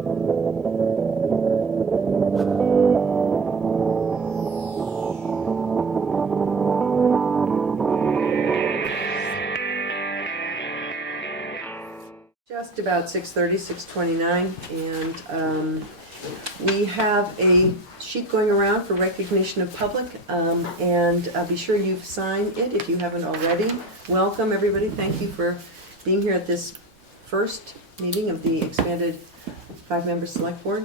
Just about 6:30, 6:29, and we have a sheet going around for recognition of public, and be sure you've signed it if you haven't already. Welcome, everybody. Thank you for being here at this first meeting of the expanded 5-member select board.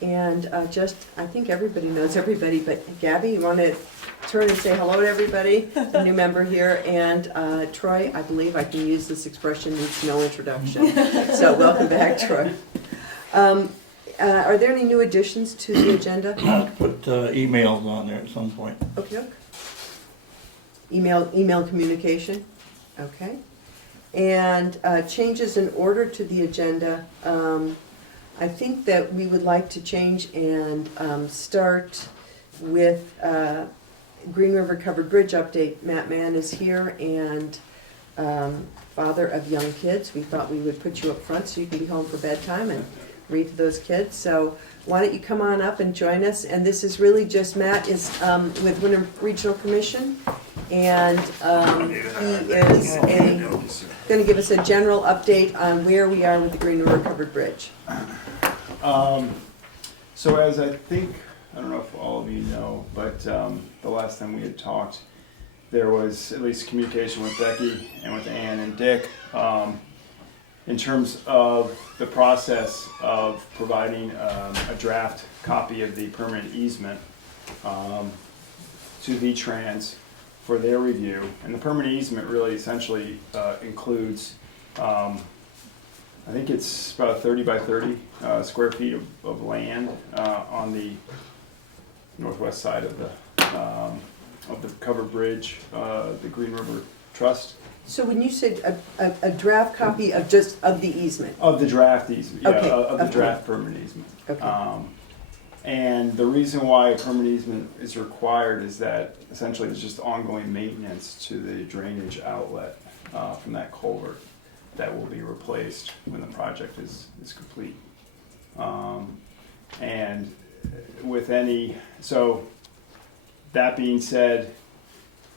And I think everybody knows everybody, but Gabby, you want to turn and say hello to everybody, a new member here, and Troy, I believe I can use this expression, needs no introduction. So welcome back, Troy. Are there any new additions to the agenda? I'll put emails on there at some point. Okay. Email communication. Okay. And changes in order to the agenda. I think that we would like to change and start with Green River Covered Bridge update. Matt Mann is here, and father of young kids. We thought we would put you up front so you can be home for bedtime and read to those kids. So why don't you come on up and join us? And this is really just, Matt is with Wyndham Regional Commission, and he is going to give us a general update on where we are with the Green River Covered Bridge. So as I think, I don't know if all of you know, but the last time we had talked, there was at least communication with Becky and with Ann and Dick in terms of the process of providing a draft copy of the permanent easement to V-Trans for their review. And the permanent easement really essentially includes I think it's about 30 by 30 square feet of land on the northwest side of the covered bridge, the Green River Trust. So when you said a draft copy of just of the easement? Of the draft easement, Okay. yeah, of the Okay. draft permanent easement. Okay. And the reason why a permanent easement is required is that essentially it's just ongoing maintenance to the drainage outlet from that culvert that will be replaced when the project is complete. And with so that being said,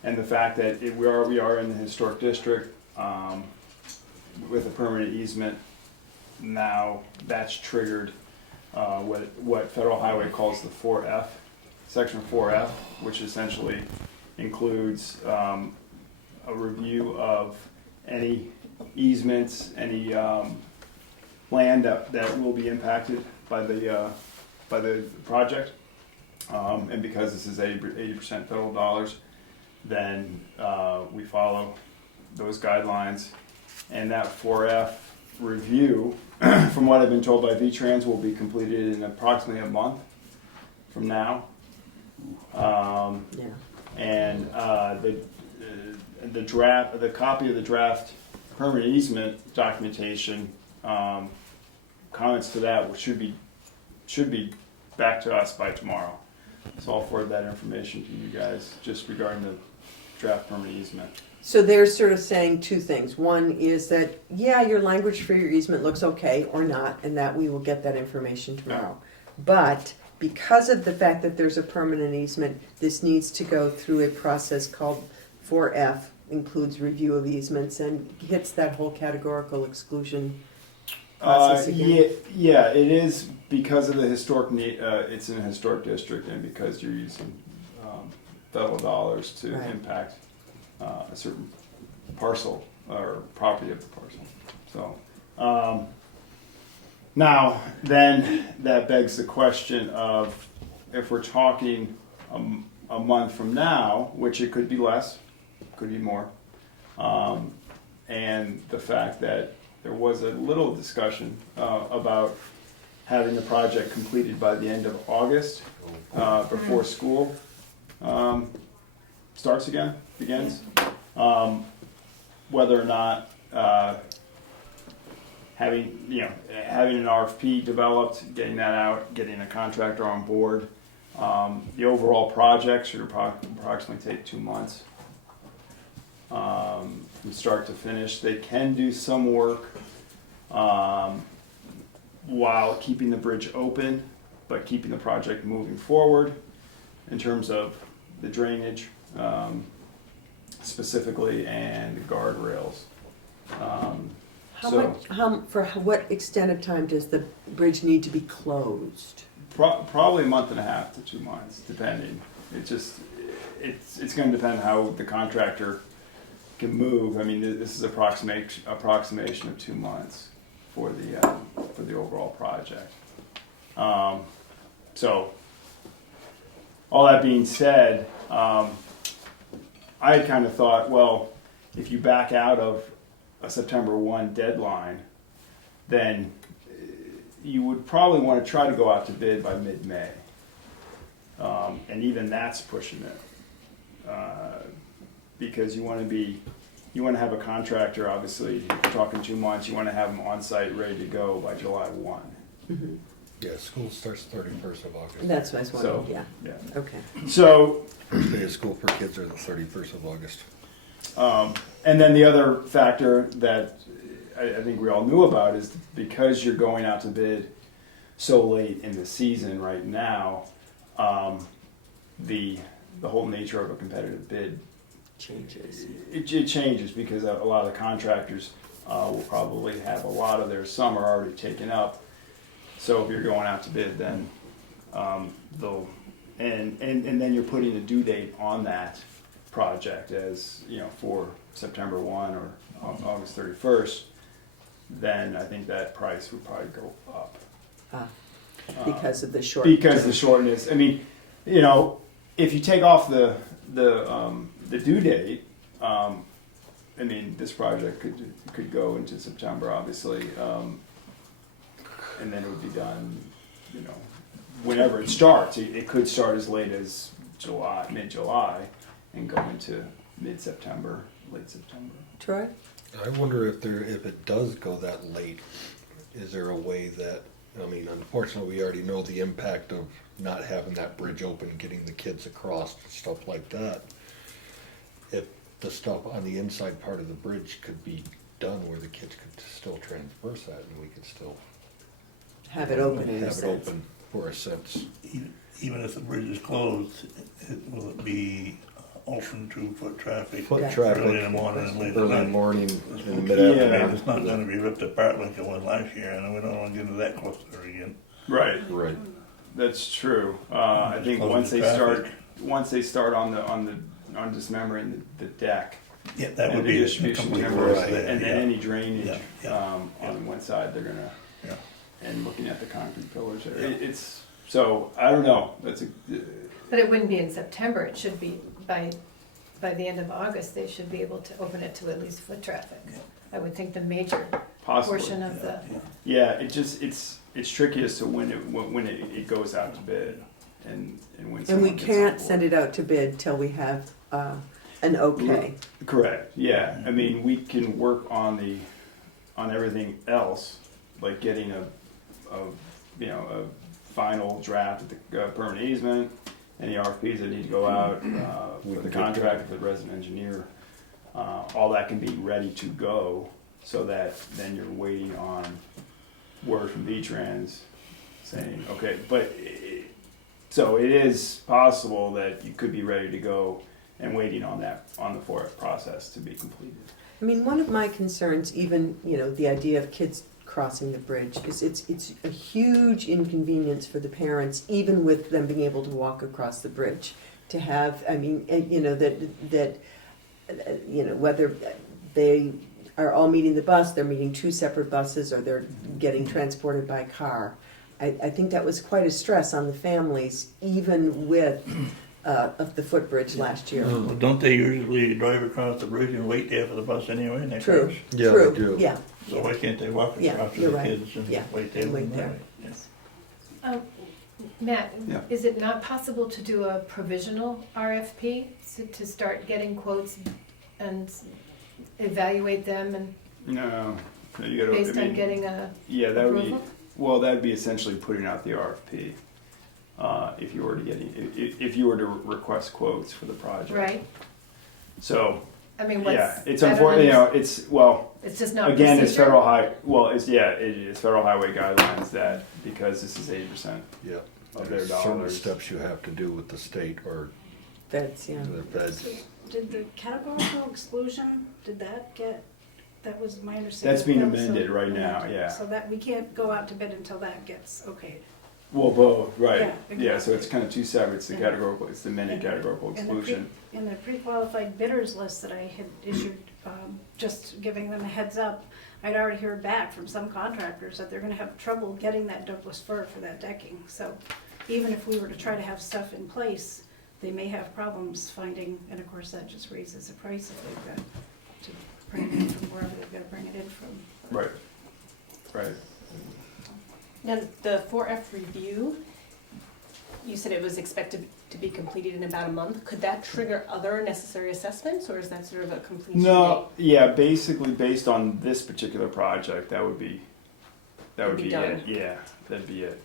and the fact that we are in the historic district with a permanent easement, now that's triggered what Federal Highway calls the 4F, Section 4F, which essentially includes a review of any easements, any land that will be impacted by the project, and because this is 80% federal dollars, then we follow those guidelines, and that 4F review, from what I've been told by V-Trans, will be completed in approximately a month from now. And the copy of the draft permanent easement documentation, comments to that should be back to us by tomorrow. So I'll forward that information to you guys just regarding the draft permanent easement. So they're sort of saying two things. One is that, yeah, your language for your easement looks okay or not, and that we will get that information tomorrow. But because of the fact that there's a permanent easement, this needs to go through a process called 4F, includes review of easements, and hits that whole categorical exclusion process again. Yeah, it is because of the historic it's in a historic district, and because you're using federal dollars to impact a certain parcel or property of the parcel. So now then that begs the question of, if we're talking a month from now, which it could be less, could be more, and the fact that there was a little discussion about having the project completed by the end of August, before school begins, whether or not having an RFP developed, getting that out, getting a contractor on board. The overall project should approximately take 2 months from start to finish. They can do some work while keeping the bridge open, but keeping the project moving forward in terms of the drainage, specifically, and the guardrails. For what extent of time does the bridge need to be closed? Probably a month and a half to 2 months, depending. It's going to depend how the contractor can move. I mean, this is approximation of 2 months for the overall project. So, all that being said, I had kind of thought, well, if you back out of a September 1 deadline, then you would probably want to try to go out to bid by mid-May. And even that's pushing it. Because you want to have a contractor, obviously, if you're talking 2 months, you want to have them on site ready to go by July 1. Mm-hmm. Yeah, school starts 31st of August. That's what I was wondering, So, yeah. yeah. Okay. So, First day of school for kids are the 31st of August. and then the other factor that I think we all knew about is because you're going out to bid so late in the season right now, the whole nature of a competitive bid Changes. it changes because a lot of the contractors will probably have a lot of their summer already taken up. So if you're going out to bid, then they'll and then you're putting a due date on that project as for September 1 or August 31st. Then I think that price would probably go up. Because of the short. Because the shortness. I mean, if you take off the due date, I mean, this project could go into September, obviously, and then it would be done, whenever it starts. It could start as late as July, mid-July, and go into mid-September, late September. Troy? I wonder if it does go that late, is there a way that, I mean, unfortunately, we already know the impact of not having that bridge open, getting the kids across, stuff like that. If the stuff on the inside part of the bridge could be done where the kids could still transverse that and we could still Have it open in a have it sense. open for a sense. Even if the bridge is closed, will it be open to foot traffic? Foot Yeah. traffic, Early in the morning and late at early in the night. morning, in the I mean, mid-afternoon. it's not gonna be ripped apart like it was last year, and we don't wanna get into that cluster again. Right. Right. That's true. I think Close once the they start on dismembering the deck, Yeah, that and would the be a distribution complete timbers, loss there, and then yeah. any drainage Yeah. on one side, they're gonna, Yeah. and looking at the concrete pillars there, it's so I don't know. That's a But it wouldn't be in September, it should be by the end of August, they should be able to open it to at least foot traffic. I would think the major possible. portion of the, Yeah, it's tricky as to when it goes out to bid and when. And we someone gets on can't board. send it out to bid till we have an okay. Correct. Yeah, I mean we can work on everything else, like getting a final draft of the permanent easement, any RFPs that need to go out for the contractor, for the resident engineer. All that can be ready to go, so that then you're waiting on word from V-Trans saying, okay, so it is possible that you could be ready to go and waiting on the process to be completed. I mean, one of my concerns, even, the idea of kids crossing the bridge, is it's a huge inconvenience for the parents, even with them being able to walk across the bridge. To have, I mean, whether they are all meeting the bus, they're meeting two separate buses, or they're getting transported by car. I think that was quite a stress on the families, even with of the footbridge last year. Well, don't they usually drive across the bridge and wait there for the bus anyway in their True. cars? Yeah, True. they do. Yeah. So why can't they walk Yeah, across you're with the right. kids and Yeah, wait there? and wait there. Yeah. Matt, Yeah. is it not possible to do a provisional RFP to start getting quotes and evaluate them and No, you gotta. based on getting a that would be. approval? Well, that'd be essentially putting out the RFP. If you were to request quotes for the project. Right, So I mean, what's Yeah, it's better unfortunate, than you know, this? it's, well, It's just not again, it's procedure? federal it's federal highway guidelines that, because this is 80% Yeah. of their There's certain dollars. steps you have to do with the state or That's, yeah. the feds. Did the categorical exclusion, that was my understanding. That's being That was amended right now, yeah. So that, we can't go out to bid until that gets okayed. Well, both, right, Yeah, yeah, so exactly. it's kind of two separate, it's the Yeah. categorical, it's the amended categorical And the exclusion. In the pre-qualified bidders list that I had issued, just giving them a heads up, I'd already heard back from some contractors that they're gonna have trouble getting that Douglas fir for that decking. So even if we were to try to have stuff in place, they may have problems finding, and of course that just raises the price if they've got to bring it in from wherever they've gotta bring it in from. Right, right. Now, the 4F review, you said it was expected to be completed in about a month. Could that trigger other necessary assessments, or is that sort of a completion No, yeah, basically based on this particular project, that would be Would be it, done. yeah, that'd be it.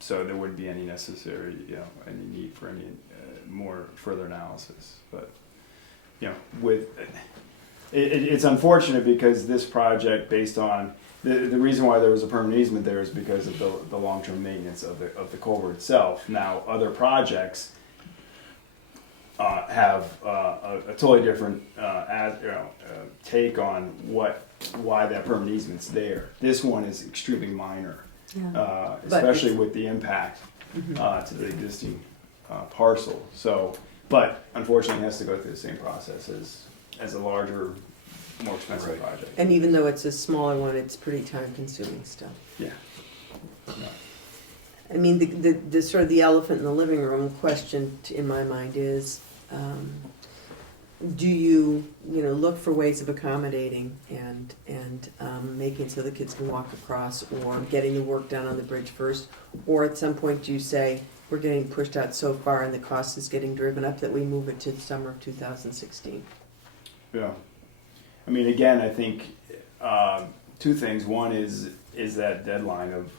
So there wouldn't be any necessary, you know, any need for any more further analysis, but, you know, it's unfortunate because this project, based on, the reason why there was a permanent easement there is because of the long-term maintenance of the culvert itself. Now, other projects have a totally different take on why that permanent easement's there. This one is extremely minor, Yeah. especially with the impact to the existing parcel. So, but unfortunately, it has to go through the same process as a larger, more expensive Right. project. And even though it's a smaller one, it's pretty time consuming still. Yeah. I mean, the sort of the elephant in the living room question in my mind is, do you look for ways of accommodating and making so the kids can walk across, or getting the work done on the bridge first? Or at some point do you say, we're getting pushed out so far and the cost is getting driven up that we move it to the summer of 2016? Yeah. I mean, again, I think two things. One is that deadline of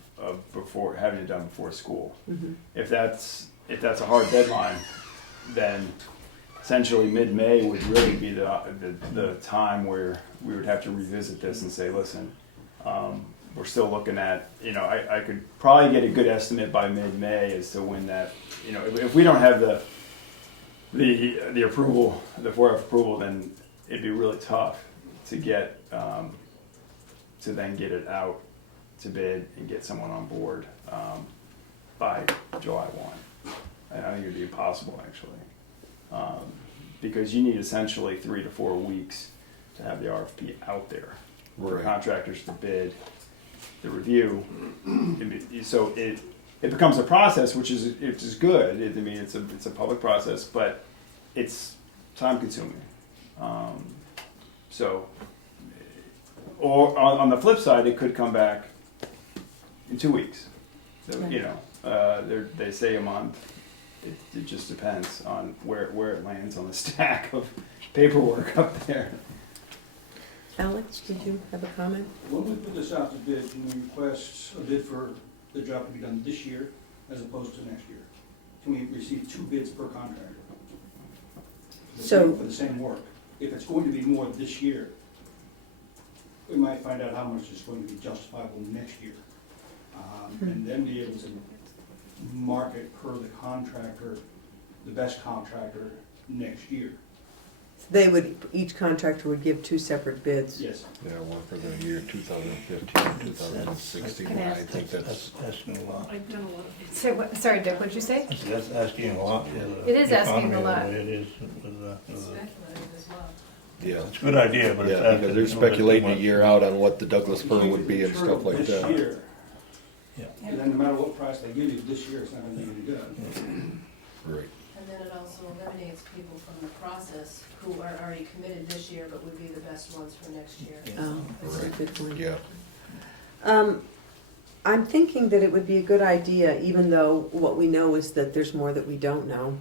before having it done before school. Mhm. If that's a hard deadline, then essentially mid-May would really be the time where we would have to revisit this and say, listen, we're still looking at, I could probably get a good estimate by mid-May as to when that, if we don't have the approval, the 4F approval, then it'd be really tough to get, to then get it out to bid and get someone on board by July 1. I think it'd be impossible, actually. Because you need essentially 3 to 4 weeks to have the RFP out there for Right. contractors to bid, the review. So it becomes a process, which is good. It's a public process, but it's time consuming. Or on the flip side, it could come back in 2 weeks. So, they say a month. It just depends on where it lands on the stack of paperwork up there. Alex, did you have a comment? When we put this out to bid, can we request a bid for the job to be done this year as opposed to next year? Can we receive 2 bids per contractor? So- For the same work. If it's going to be more this year, we might find out how much is going to be justifiable next year. And then be able to market per the contractor, the best contractor next year. Each contractor would give 2 separate bids. Yes. Yeah, one for the year 2015, 2016, Can I I ask- think that's, Asking a lot. I've done a lot of bids. Say what, sorry, Dick, what'd you say? That's asking a lot. for the It is asking a economy lot. the way It is. with the- yeah. It's a good idea, but it's Yeah, asking because they're a little bit too speculating a much. year out on what the Douglas fir would be and True, stuff like this that. year, Yeah. and then no matter what price they give you, this year it's not gonna do any good. Right. And then it also eliminates people from the process who are already committed this year but would be the best ones for next year. Oh, that's a Right. good point. Yeah, I'm thinking that it would be a good idea, even though what we know is that there's more that we don't know,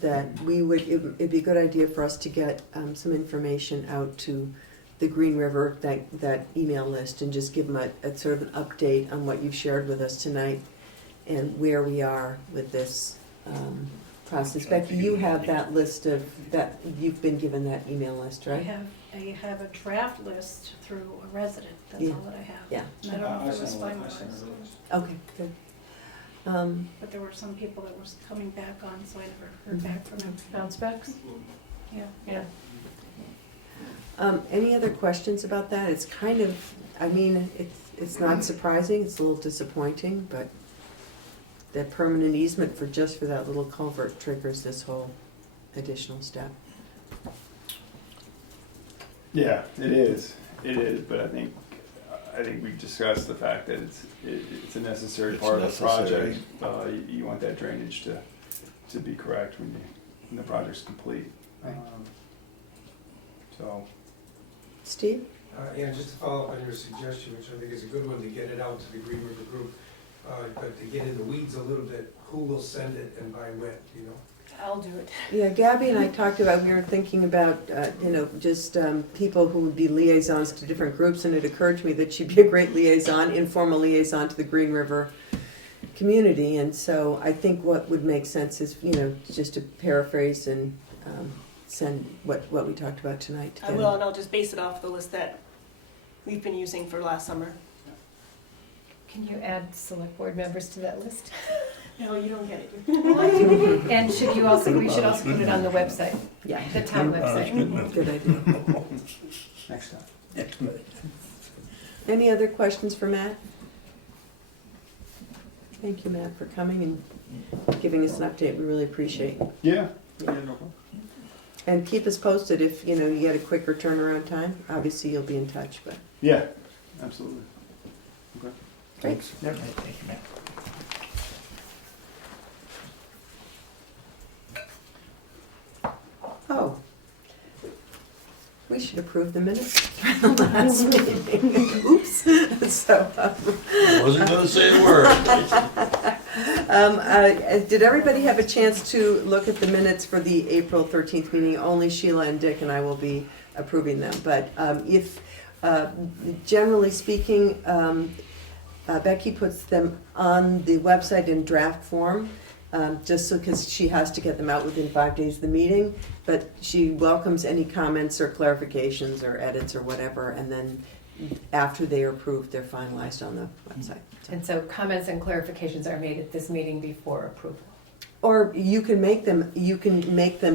that it'd be a good idea for us to get some information out to the Green River, that email list, and just give them a sort of an update on what you've shared with us tonight and where we are with this process. Becky, you have that list of, that, you've been given that email list, I right? have a draft list through a resident, that's Yeah. all that I have. Yeah. And I don't know if it was sent a finalized, list. Okay, good. but there were some people that was coming back on, so I never heard back from them. Bounce backs? Yeah. Yeah. Any other questions about that? It's kind of, I mean, it's not surprising, it's a little disappointing, but that permanent easement for just for that little culvert triggers this whole additional step. Yeah, it is, but I think we've discussed the fact that it's a necessary It's part of the necessary. project. You want that drainage to be correct when the project's complete. Right. So, Steve? Yeah, just to follow up on your suggestion, which I think is a good one, to get it out to the Green River Group, but to get in the weeds a little bit, who will send it and by when, you know? I'll do it. Yeah, Gabby and I talked about, we were thinking about, just people who would be liaisons to different groups, and it occurred to me that she'd be a great liaison, informal liaison to the Green River community, and so I think what would make sense is, just to paraphrase and send what we talked about tonight. to I get will, it. and I'll just base it off the list that we've been using for last summer. Can you add select board members to that list? No, you don't get it. And should you also, we should also put it on the website, Yeah, the town website. good idea. next time. Excellent. Any other questions for Matt? Thank you, Matt, for coming and giving us an update. We really appreciate it. Yeah. And keep us posted if, you get a quicker turnaround time. Obviously, you'll be in touch, but. Yeah, absolutely. Great. Thank you, Matt. Oh. We should approve the minutes from the last meeting. Oops. So, I wasn't gonna say a word. did everybody have a chance to look at the minutes for the April 13th meeting? Only Sheila and Dick and I will be approving them. But generally speaking, Becky puts them on the website in draft form, just so, because she has to get them out within 5 days of the meeting. But she welcomes any comments or clarifications or edits or whatever, and then after they are approved, they're finalized on the website. And so comments and clarifications are made at this meeting before approval. Or you can make them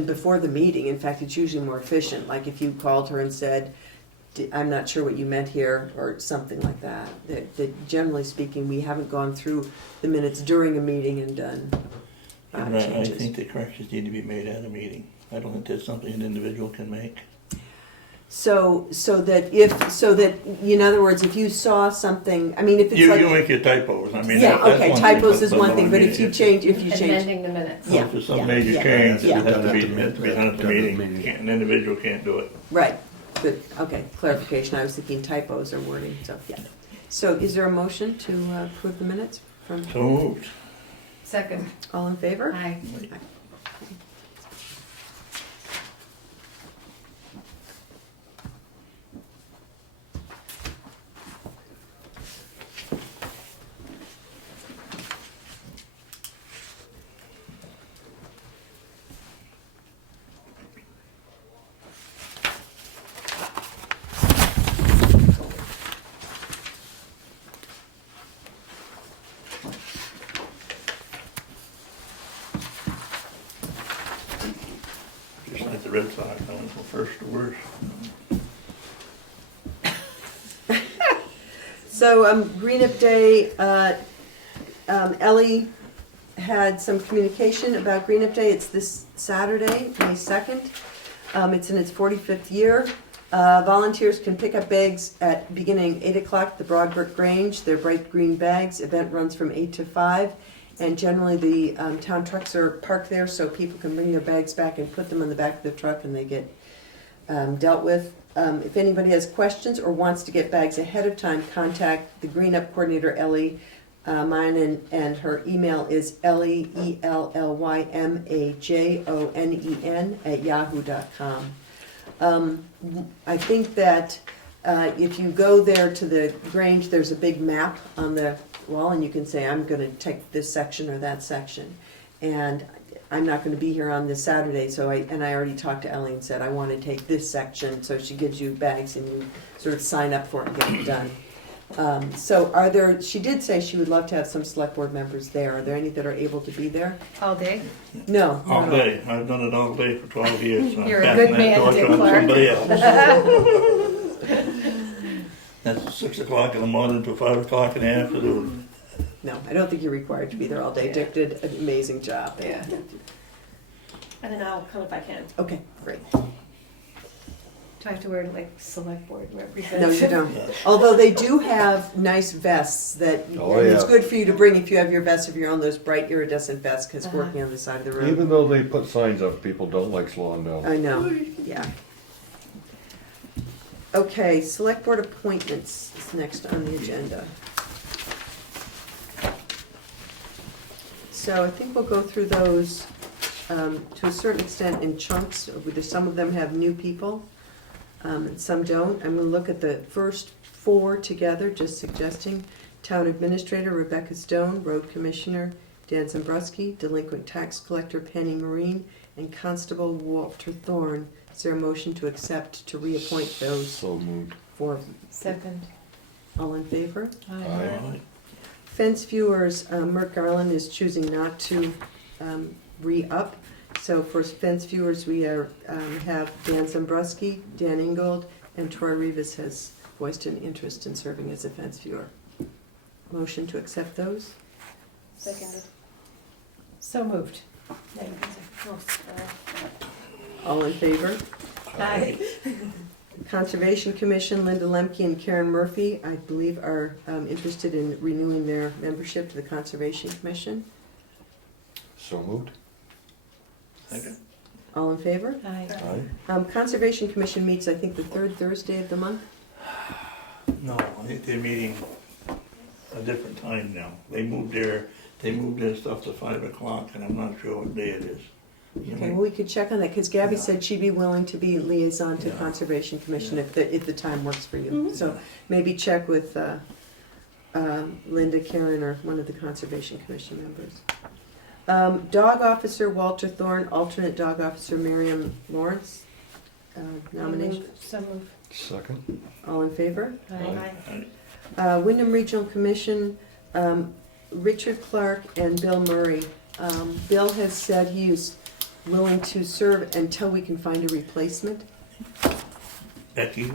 before the meeting. In fact, it's usually more efficient. Like if you called her and said, I'm not sure what you meant here, or something like that. That generally speaking, we haven't gone through the minutes during a meeting and done And I changes. think the corrections need to be made at a meeting. I don't think that's something an individual can make. So that in other words, if you saw something, I mean, if it's You like, make your typos, I mean, yeah, that's one okay, thing, typos but is one thing, but if you change, Amending the minutes. Yeah, If there's some yeah, major yeah. change, Yeah. it has to be Done at the done at the meeting. An individual can't do it. right, good, okay, clarification, I was thinking typos or wording, so, yeah. So is there a motion to approve the minutes from, So moved. Second. all in favor? Aye. Just like the Red Sox, I went from first to worst. So, Green Up Day, Ellie had some communication about Green Up Day. It's this Saturday, May 2nd. It's in its 45th year. Volunteers can pick up bags at beginning 8 o'clock at the Broadbrook Grange. They're bright green bags. Event runs from 8 to 5. And generally the town trucks are parked there so people can bring their bags back and put them on the back of the truck and they get dealt with. If anybody has questions or wants to get bags ahead of time, contact the Green Up coordinator, Ellie. Mine and her email is Ellie, ELLYMAJONEN @yahoo.com. I think that if you go there to the Grange, there's a big map on the wall and you can say, I'm going to take this section or that section. And I'm not gonna be here on this Saturday, so I already talked to Ellie and said, I wanna take this section, so she gives you bags and you sort of sign up for it and get it done. So she did say she would love to have some select board members there. Are there any that are able to be there? All day? No. All no. day. I've done it all day for 12 years. So I'm You're a passing good that man, torch Dick on to Clark. somebody else. That's 6 o'clock in the morning to 5 o'clock in the afternoon. No, I don't think you're required to be there all day. Dick did an amazing job. Yeah. And then I'll come if I can. Okay, great. Do I have to wear like select board No, representative? you don't. Yes. Although they do have nice vests that, Oh, and it's yeah. good for you to bring if you have your vests of your own, those bright iridescent vests, because Uh-huh. working on the side of the road. Even though they put signs up, people don't like slowing down. I know, yeah. Okay, select board appointments is next on the agenda. So I think we'll go through those to a certain extent in chunks. Some of them have new people, and some don't. I'm gonna look at the first 4 together, just suggesting. Town Administrator Rebecca Stone, Road Commissioner Dan Zambrowski, Delinquent Tax Collector Penny Marine, and Constable Walter Thorne. Is there a motion to accept to reappoint those So moved. 4? Second. All in favor? Aye. Right. Fence viewers, Mert Garland is choosing not to re-up. So for fence viewers, we have Dan Zambrowski, Dan Ingold, and Troy Rivas has voiced an interest in serving as a fence viewer. Motion to accept those? Seconded. So moved. All in favor? Aye. Conservation Commission, Linda Lemke and Karen Murphy, I believe are interested in renewing their membership to the Conservation Commission. So moved. Second. All in favor? Aye. Aye. Conservation Commission meets, I think, the 3rd Thursday of the month. No, I think they're meeting a different time now. They moved their stuff to 5 o'clock, and I'm not sure what day it is. You Okay, know, well, we could check on that, because Gabby Yeah. said she'd be willing to be liaison to Yeah. Conservation Commission Yeah. if the time works for you. Mhm. So maybe check with Linda, Karen, or one of the Conservation Commission members. Dog Officer Walter Thorne, alternate Dog Officer Miriam Lawrence. Nomination, So moved. Second. all in favor? Aye. I- Wyndham Regional Commission, Richard Clark and Bill Murray. Bill has said he is willing to serve until we can find a replacement. Becky,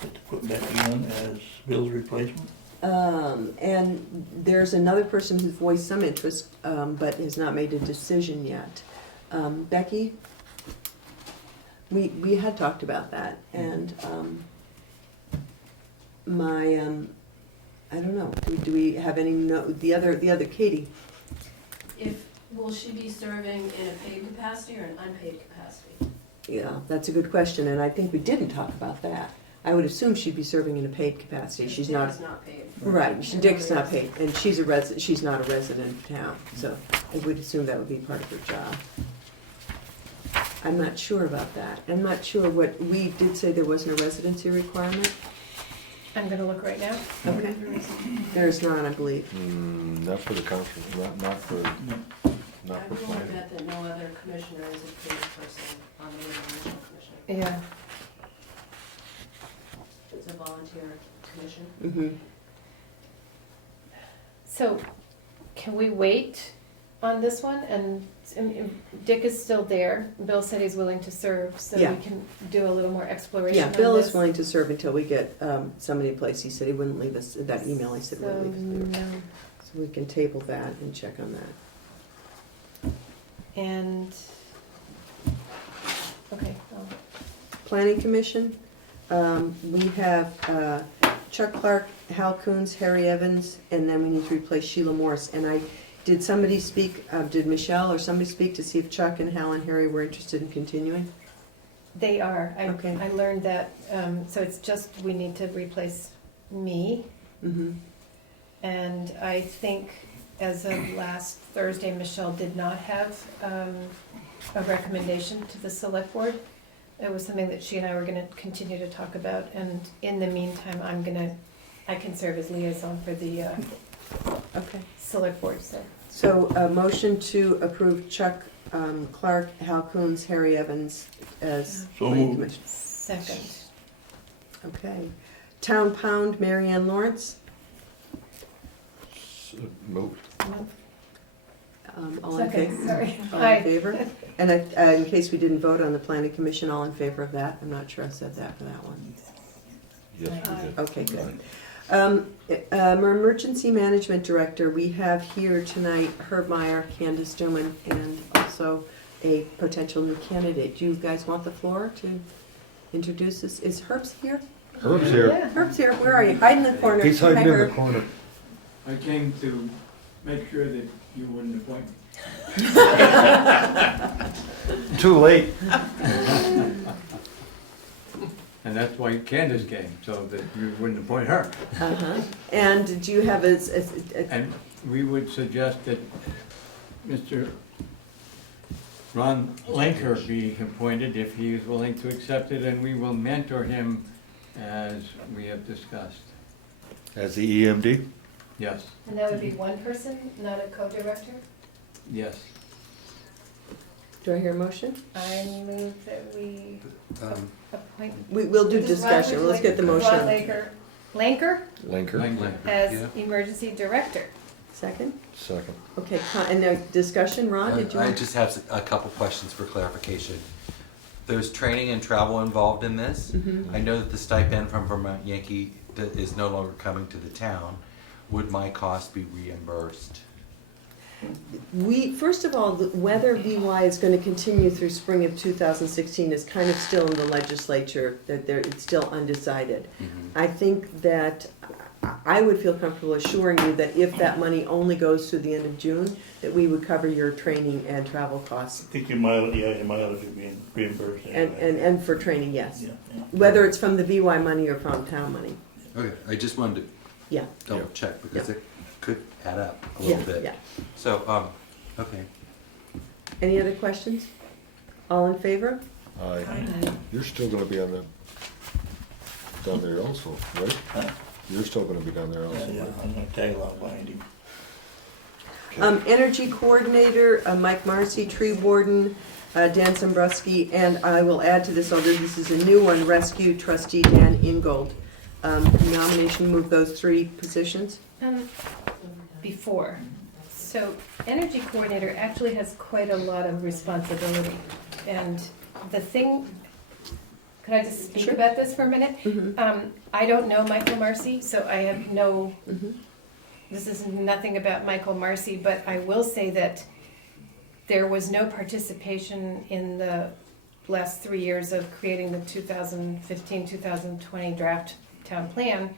to put Becky on as Bill's replacement. And there's another person who's voiced some interest, but has not made a decision yet. Becky, we had talked about that, and I don't know, do we have any, the other Katie? Will she be serving in a paid capacity or an unpaid capacity? Yeah, that's a good question, and I think we didn't talk about that. I would assume she'd be serving in a paid capacity. She's not. Dick is not paid. Right, Dick's not paid, and she's not a resident of town, so I would assume that would be part of her job. I'm not sure about that. I'm not sure we did say there wasn't a residency requirement. I'm gonna look right now. Okay. There's not, I believe. Not for the council, not for I not for would want to planning. bet that no other commissioner is a paid person on the Regional Commission. Yeah. It's a volunteer commission. Mm-hmm. So, can we wait on this one? And Dick is still there. Bill said he's willing to serve, so Yeah. we can do a little more exploration Yeah, on Bill is this. willing to serve until we get somebody in place. He said he wouldn't leave us, that email, he said he So, wouldn't leave us there. no. So we can table that and check on that. And, okay, Planning Commission, we have Chuck Clark, Hal Coons, Harry Evans, and then we need to replace Sheila Morse. And did somebody speak, did Michelle or somebody speak to see if Chuck and Hal and Harry were interested in continuing? they are. Okay. I learned that, so it's just, we need to replace me. Mm-hmm. And I think as of last Thursday, Michelle did not have a recommendation to the select board. It was something that she and I were gonna continue to talk about, and in the meantime, I can serve as liaison for the Okay. select board, so. So a motion to approve Chuck Clark, Hal Coons, Harry Evans as So planning moved. commission. Second. Okay. Town Pound, Mary Ann Lawrence. Moved. All in Second, favor? sorry. All in Aye. favor? And in case we didn't vote on the planning commission, all in favor of that? I'm not sure I said that for that one. Yes, we did. Okay, good. Our emergency management director, we have here tonight Herb Meyer, Candace Duman, and also a potential new candidate. Do you guys want the floor to introduce this? Is Herb's here? Herb's here. Yeah. Herb's here. Where are you? Hide in the corner. He's hiding Hi, in the Herb. corner. I came to make sure that you wouldn't appoint me. Too late. And that's why Candace came, so that you wouldn't appoint her. Uh-huh. And do you have a And we would suggest that Mr. Ron Lanker be appointed if he is willing to accept it, and we will mentor him as we have discussed. As the EMD? Yes, And that would be one person, not a co-director? yes. do I hear a motion? I move that we appoint. We'll do discussion. Let's get the Ron motion. Lanker Linker? as emergency director. Second? Second. Okay, and now discussion, Ron, did you I want? just have a couple questions for clarification. There's training and travel involved in this. Mhm. I know that the stipend from Vermont Yankee is no longer coming to the town. Would my cost be reimbursed? First of all, whether VY is going to continue through spring of 2016 is kind of still in the legislature, that it's still undecided. I think that I would feel comfortable assuring you that if that money only goes through the end of June, that we would cover your training and travel costs. I think your mileage is being reimbursed anyway. And for training, yes. Yeah, yeah. Whether it's from the VY money or from town money. Okay, I just wanted to Yeah, double check because it could add up a yeah, little bit. yeah. So, okay. Any other questions? All in favor? Aye. You're still gonna be on down there also, right? Huh? You're still gonna be down there Yeah, also, yeah, right? I'm gonna tag along behind him. Energy coordinator, Mike Marcy, tree warden, Dan Sombrusky, and I will add to this, although this is a new one, rescue trustee Dan Ingold. Nomination, move those three positions. Before. So energy coordinator actually has quite a lot of responsibility. And the thing, could I just speak Sure. about this for a minute? Mhm. I don't know Michael Marcy, so I have no, Mhm. this is nothing about Michael Marcy, but I will say that there was no participation in the last 3 years of creating the 2015-2020 draft town plan.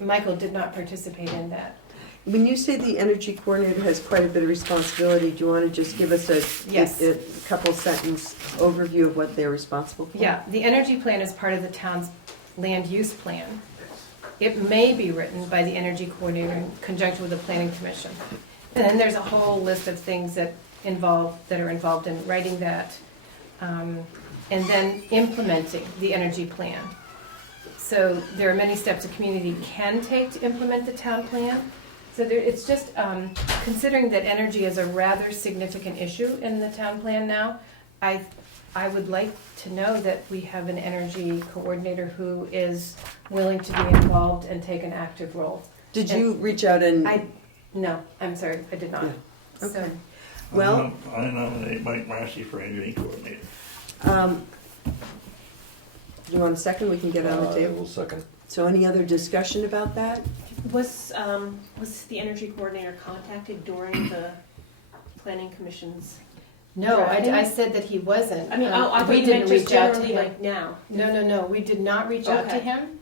Michael did not participate in that. When you say the energy coordinator has quite a bit of responsibility, do you want to just give us Yes. a couple sentence overview of what they're responsible for? Yeah, the energy plan is part of the town's land use plan. It may be written by the energy coordinator in conjunction with the planning commission. And then there's a whole list of things that are involved in writing that, and then implementing the energy plan. So there are many steps a community can take to implement the town plan. So it's just, considering that energy is a rather significant issue in the town plan now, I would like to know that we have an energy coordinator who is willing to be involved and take an active role. Did you reach out and? No, I'm sorry, I did not. Yeah. Okay. So, Well- I nominate Mike Marcy for energy coordinator. Do you want a second? We can get it on the I table. will second. So any other discussion about that? Was the energy coordinator contacted during the planning commission's? no, Drafting? I said that he wasn't. I mean, I thought we you didn't meant just reach out to generally him. like now. No, we did not reach out to Okay. him.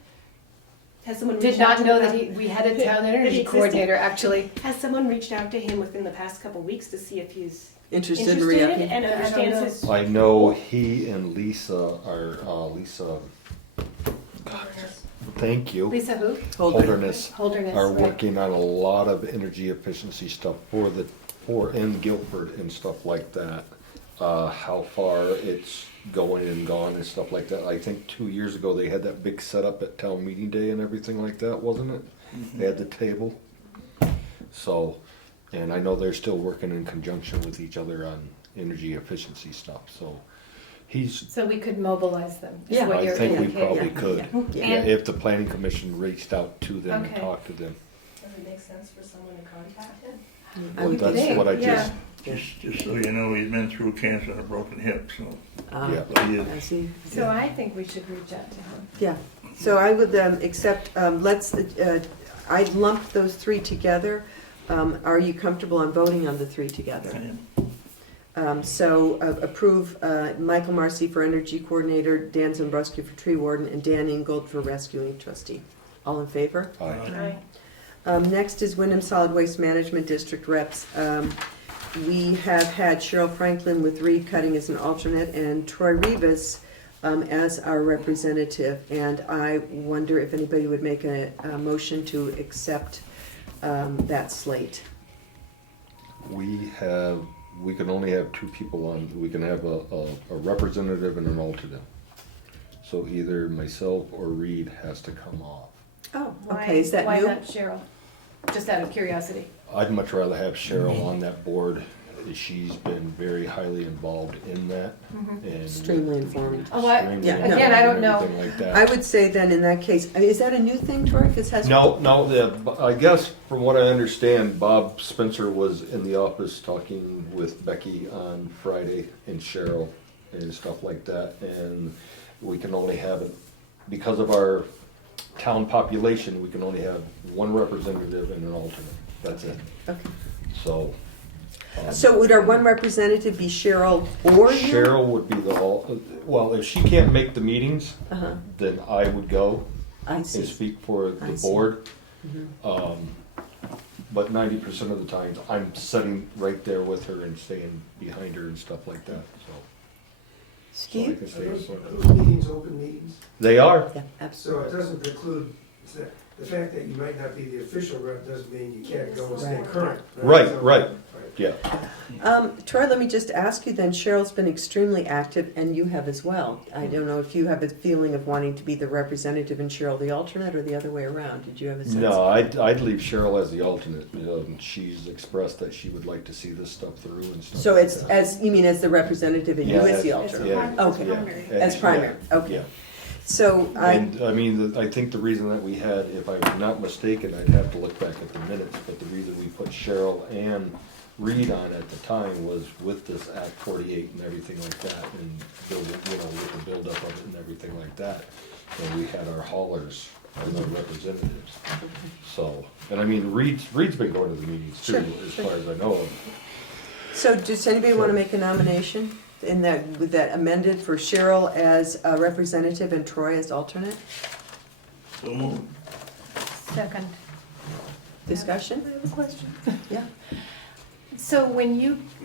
Has someone Did reached out not to know him that about- we had a that town he energy existed? coordinator, actually. Has someone reached out to him within the past couple weeks to see if he's Interested in interested re-upping? and understands his? I know he and Lisa are, thank you, Lisa who? Holderness, Holderness, are right. working on a lot of energy efficiency stuff in Guilford and stuff like that. How far it's going and gone and stuff like that. I think 2 years ago they had that big setup at town meeting day and everything like that, wasn't it? They had the table. So, and I know they're still working in conjunction with each other on energy efficiency stuff, so he's, So we could mobilize them, is Yeah. what I you're think we indicating. probably could. Yeah. Yeah, if the planning commission reached out to them and Okay. talked to them. Does it make sense for someone to contact him? I would That's think, what I yeah. Just so you know, he's been through cancer and a broken hip, so. Yeah. So he is- I see. So I think we should reach out to him. Yeah, so I would accept, I'd lump those three together. Are you comfortable on voting on the three together? I am. Approve Michael Marcy for Energy Coordinator, Dan Zambruski for Tree Warden, and Dan Ingold for Rescuing Trustee. All in favor? Aye. Next is Wyndham Solid Waste Management District reps. We have had Cheryl Franklin with Reed Cutting as an alternate and Troy Rivas as our representative. And I wonder if anybody would make a motion to accept that slate. We can only have two people on, we can have a representative and an alternate. So either myself or Reed has to come off. Oh, Why- okay, is that Why new? not Cheryl? Just out of curiosity. I'd much rather have Cheryl on that board. She's been very highly involved in that and. Extremely informed. Oh, I- extremely yeah, involved again, I don't in know. everything like that. I would say then in that case, is that a new thing, Tori? 'Cause has No, I guess from what I understand, Bob Spencer was in the office talking with Becky on Friday and Cheryl and stuff like that. And we can only have it, because of our town population, we can only have one representative and an alternate. That's it. Okay. So. So would our one representative be Cheryl or you? Cheryl would be well, if she can't make the meetings, Uh-huh, then I would go I and see. speak for I the see. board. Mhm. But 90% of the times, I'm sitting right there with her and staying behind her and stuff like that, so. So I Steve? can Are stay in those, front of are her. those meetings open meetings? They are, Yeah, So absolutely. it doesn't preclude, the fact that you might not be the official rep doesn't mean you can't go and stay Right. current. Right, So- right. yeah. Troy, let me just ask you then, Cheryl's been extremely active and you have as well. I don't know if you have a feeling of wanting to be the representative and Cheryl the alternate or the other way around. Did you have a sense? No, I'd leave Cheryl as the alternate. She's expressed that she would like to see this stuff through and stuff. So like it's that. you mean as the representative and you Yeah, as the as- alternate? yeah, Okay. Primary. As primary, okay. Yeah. So And, I mean, I think the reason that we had, if I'm not mistaken, I'd have to look back at the minutes, but the reason we put Cheryl and Reed on at the time was with this Act 48 and everything like that, and with the buildup of it and everything like that. And we had our haulers as our representatives. So, and I mean, Reed's been going to the meetings too, Sure, as sure. far as I know. So does anybody want to make a nomination with that amended for Cheryl as a representative and Troy as alternate? So moved. Second. Discussion? I have a question. Yeah. So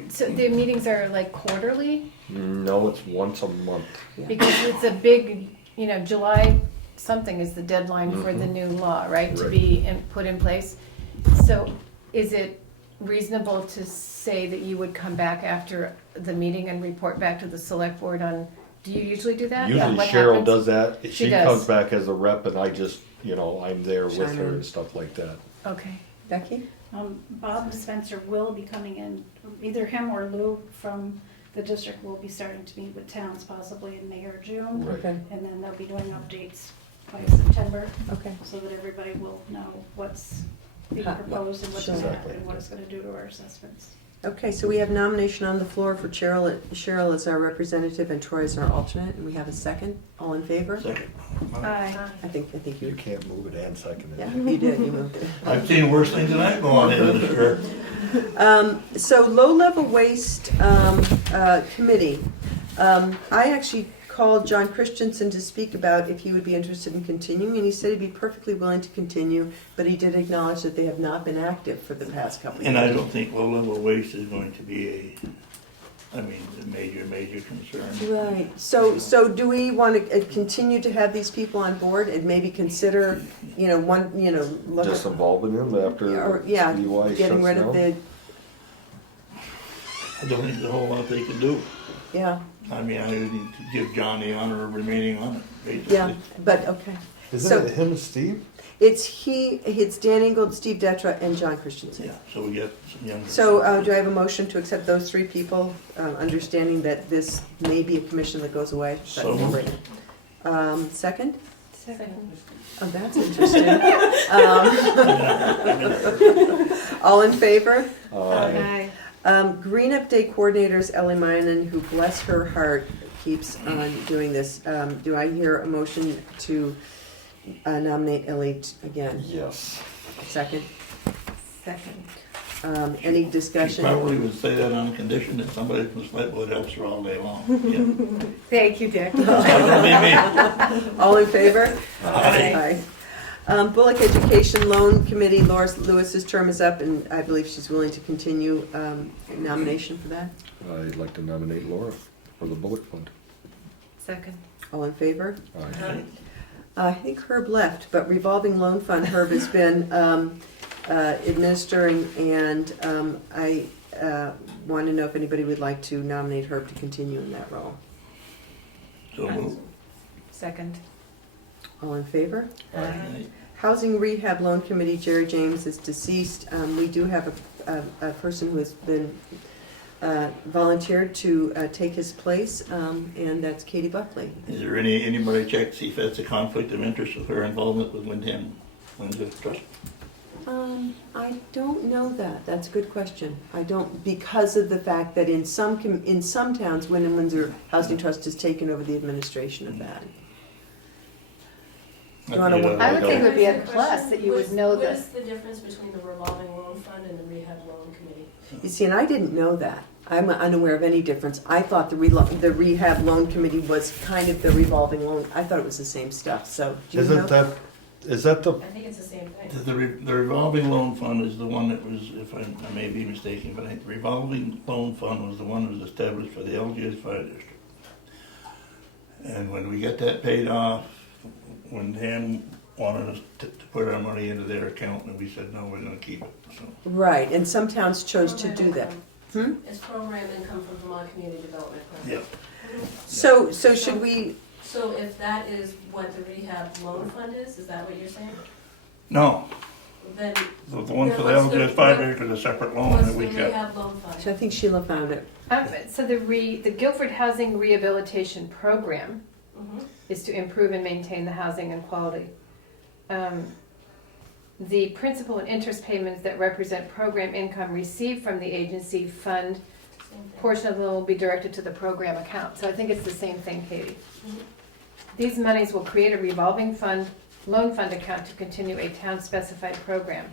so the meetings are like quarterly? No, it's once a month. Because it's a big, July something is the deadline for the Mhm. new law, right? To Right. be put in place. So is it reasonable to say that you would come back after the meeting and report back to the select board on, do you usually do that? Usually What Cheryl happens? does that. She She does. comes back as a rep and I just, I'm there with Chime her in. and stuff like that. Okay. Becky? Bob Spencer will be coming in, either him or Lou from the district will be starting to meet with towns possibly in May or June. Right. Okay, And then they'll be doing updates by September, okay. so that everybody will know what's being Huh, proposed and what's sure. gonna happen and what it's gonna do to our assessments. Okay, so we have nomination on the floor for Cheryl as our representative and Troy as our alternate, and we have a second. All in favor? Second. Aye. I think You you, can't move it and second it. yeah, you did, you moved it. I've seen worse things than that go on in this year. So low-level waste committee. I actually called John Christensen to speak about if he would be interested in continuing, and he said he'd be perfectly willing to continue, but he did acknowledge that they have not been active for the past couple of years. And I don't think low-level waste is going to be a major concern. Right, so do we want to continue to have these people on board and maybe consider, look Just at, involving them after or, yeah, DUI getting shuts rid of down? the, I don't think there's a whole lot they can do. yeah, I mean, I would need to give John the honor of remaining on it, basically. yeah, but, okay. Is So- that him and Steve? It's Dan Ingold, Steve Detra, and John Christensen. Yeah, so we get some young. So do I have a motion to accept those three people, understanding that this may be a commission that goes away? So moved. Second? Second. Oh, that's interesting. All in favor? Aye. Green Up Day coordinators Ellie Minen, who bless her heart keeps on doing this. Do I hear a motion to nominate Ellie again? Yes. Second? Second. Any She discussion? probably would say that on condition that somebody from Selectboard helps her all day long. Yeah. Thank you, Dick. Don't be me. All in favor? Aye. Bullock Education Loan Committee, Laura Lewis's term is up, and I believe she's willing to continue nomination for that. I'd like to nominate Laura for the Bullock Fund. Second. All in favor? Aye. I think Herb left, but revolving loan fund, Herb has been administering, and I want to know if anybody would like to nominate Herb to continue in that role. So moved. Second. All in favor? Aye. Housing Rehab Loan Committee, Jerry James is deceased. We do have a person who has been volunteered to take his place, and that's Katie Buckley. Is there anybody check to see if that's a conflict of interest with her involvement with Wyndham Trust? I don't know that. That's a good question. I don't, because of the fact that in some towns, Wyndham Windsor Housing Trust has taken over the administration of that. You wanna work- I would think it would be a plus that you would know What this. is the difference between the revolving loan fund and the rehab loan committee? You see, and I didn't know that. I'm unaware of any difference. I thought the Rehab Loan Committee was kind of the revolving loan. I thought it was the same stuff, so do you know? Is that the, I think it's the same thing. The revolving loan fund is the one that was, if I may be mistaken, but I think the revolving loan fund was the one that was established for the LGS Fire District. And when we got that paid off, when Dan wanted us to put our money into their account, and we said, no, we're gonna keep it, so. Right, and some towns chose to do that. It's program income from Vermont Community Development Program. Yeah. So should we, So if that is what the rehab loan fund is that what you're saying? No, Then the one for the What's the- LGS Fire District is a separate loan what's that the we kept. rehab loan fund? I think Sheila found it. So the Guilford Housing Rehabilitation Program Mhm. is to improve and maintain the housing and quality. The principal and interest payments that represent program income received from the agency fund, Same thing. portion of them will be directed to the program account. So I think it's the same thing, Katie. Mhm. These monies will create a revolving fund, loan fund account to continue a town-specified program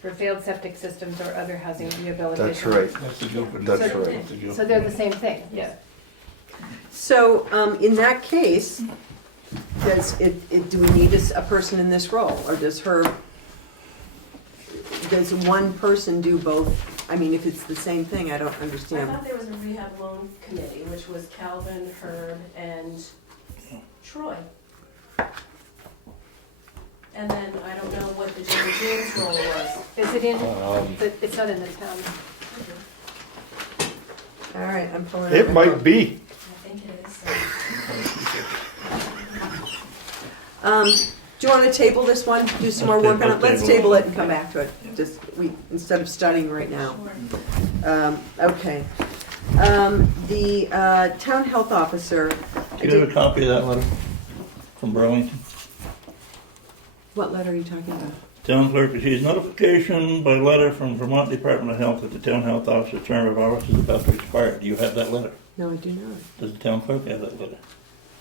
for failed septic systems or other housing rehabilitation. that's right. That's the Guilford. That's So- right. the Guilford. So they're the same thing, yeah. So, in that case, do we need a person in this role, or does one person do both? I mean, if it's the same thing, I don't I understand. thought there was a rehab loan committee, which was Calvin, Herb, and Troy. And then I don't know what the Jerry James role was. Is it in, Um, it's not in the town. All right, I'm pulling It might be. I think it is. Do you want to table this one, do some more work on it? Let's table it and come back to it, just, instead of studying right now. Sure. Okay. The town health officer, Do you have a copy of that letter from Burlington? what letter are you talking about? Town clerk receives notification by letter from Vermont Department of Health that the town health officer's term of office is about to expire. Do you have that letter? No, I do not. Does the town clerk have that letter?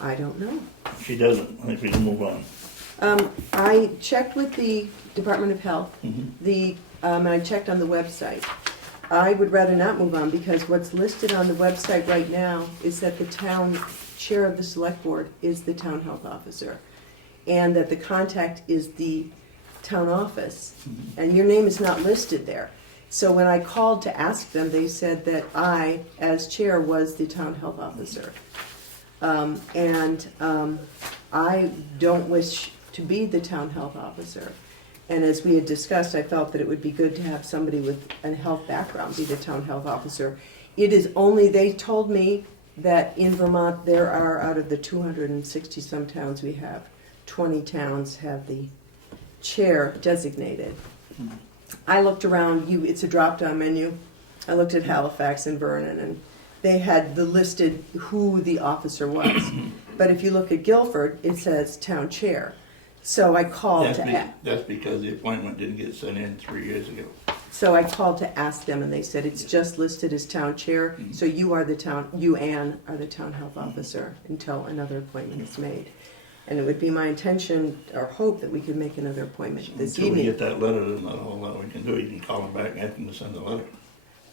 I don't know. She doesn't. I think we can move on. I checked with the Department of Health, Mhm. and I checked on the website. I would rather not move on, because what's listed on the website right now is that the town chair of the select board is the town health officer, and that the contact is the town office, and your name is not listed there. So when I called to ask them, they said that I, as chair, was the town health officer. I don't wish to be the town health officer. And as we had discussed, I felt that it would be good to have somebody with a health background be the town health officer. It is only, they told me that in Vermont, there are, out of the 260 some towns we have, 20 towns have the chair designated. I looked around, it's a drop-down menu. I looked at Halifax and Vernon, and they had the listed who the officer was. But if you look at Guilford, it says town chair. So I called That's because the appointment didn't get sent in 3 years ago. So I called to ask them, and they said it's just listed as town chair. So you, Ann, are the town health officer until another appointment is made. And it would be my intention or hope that we could make another appointment this Until we evening. get that letter, there's not a whole lot we can do. You can call them back and ask them to send a letter.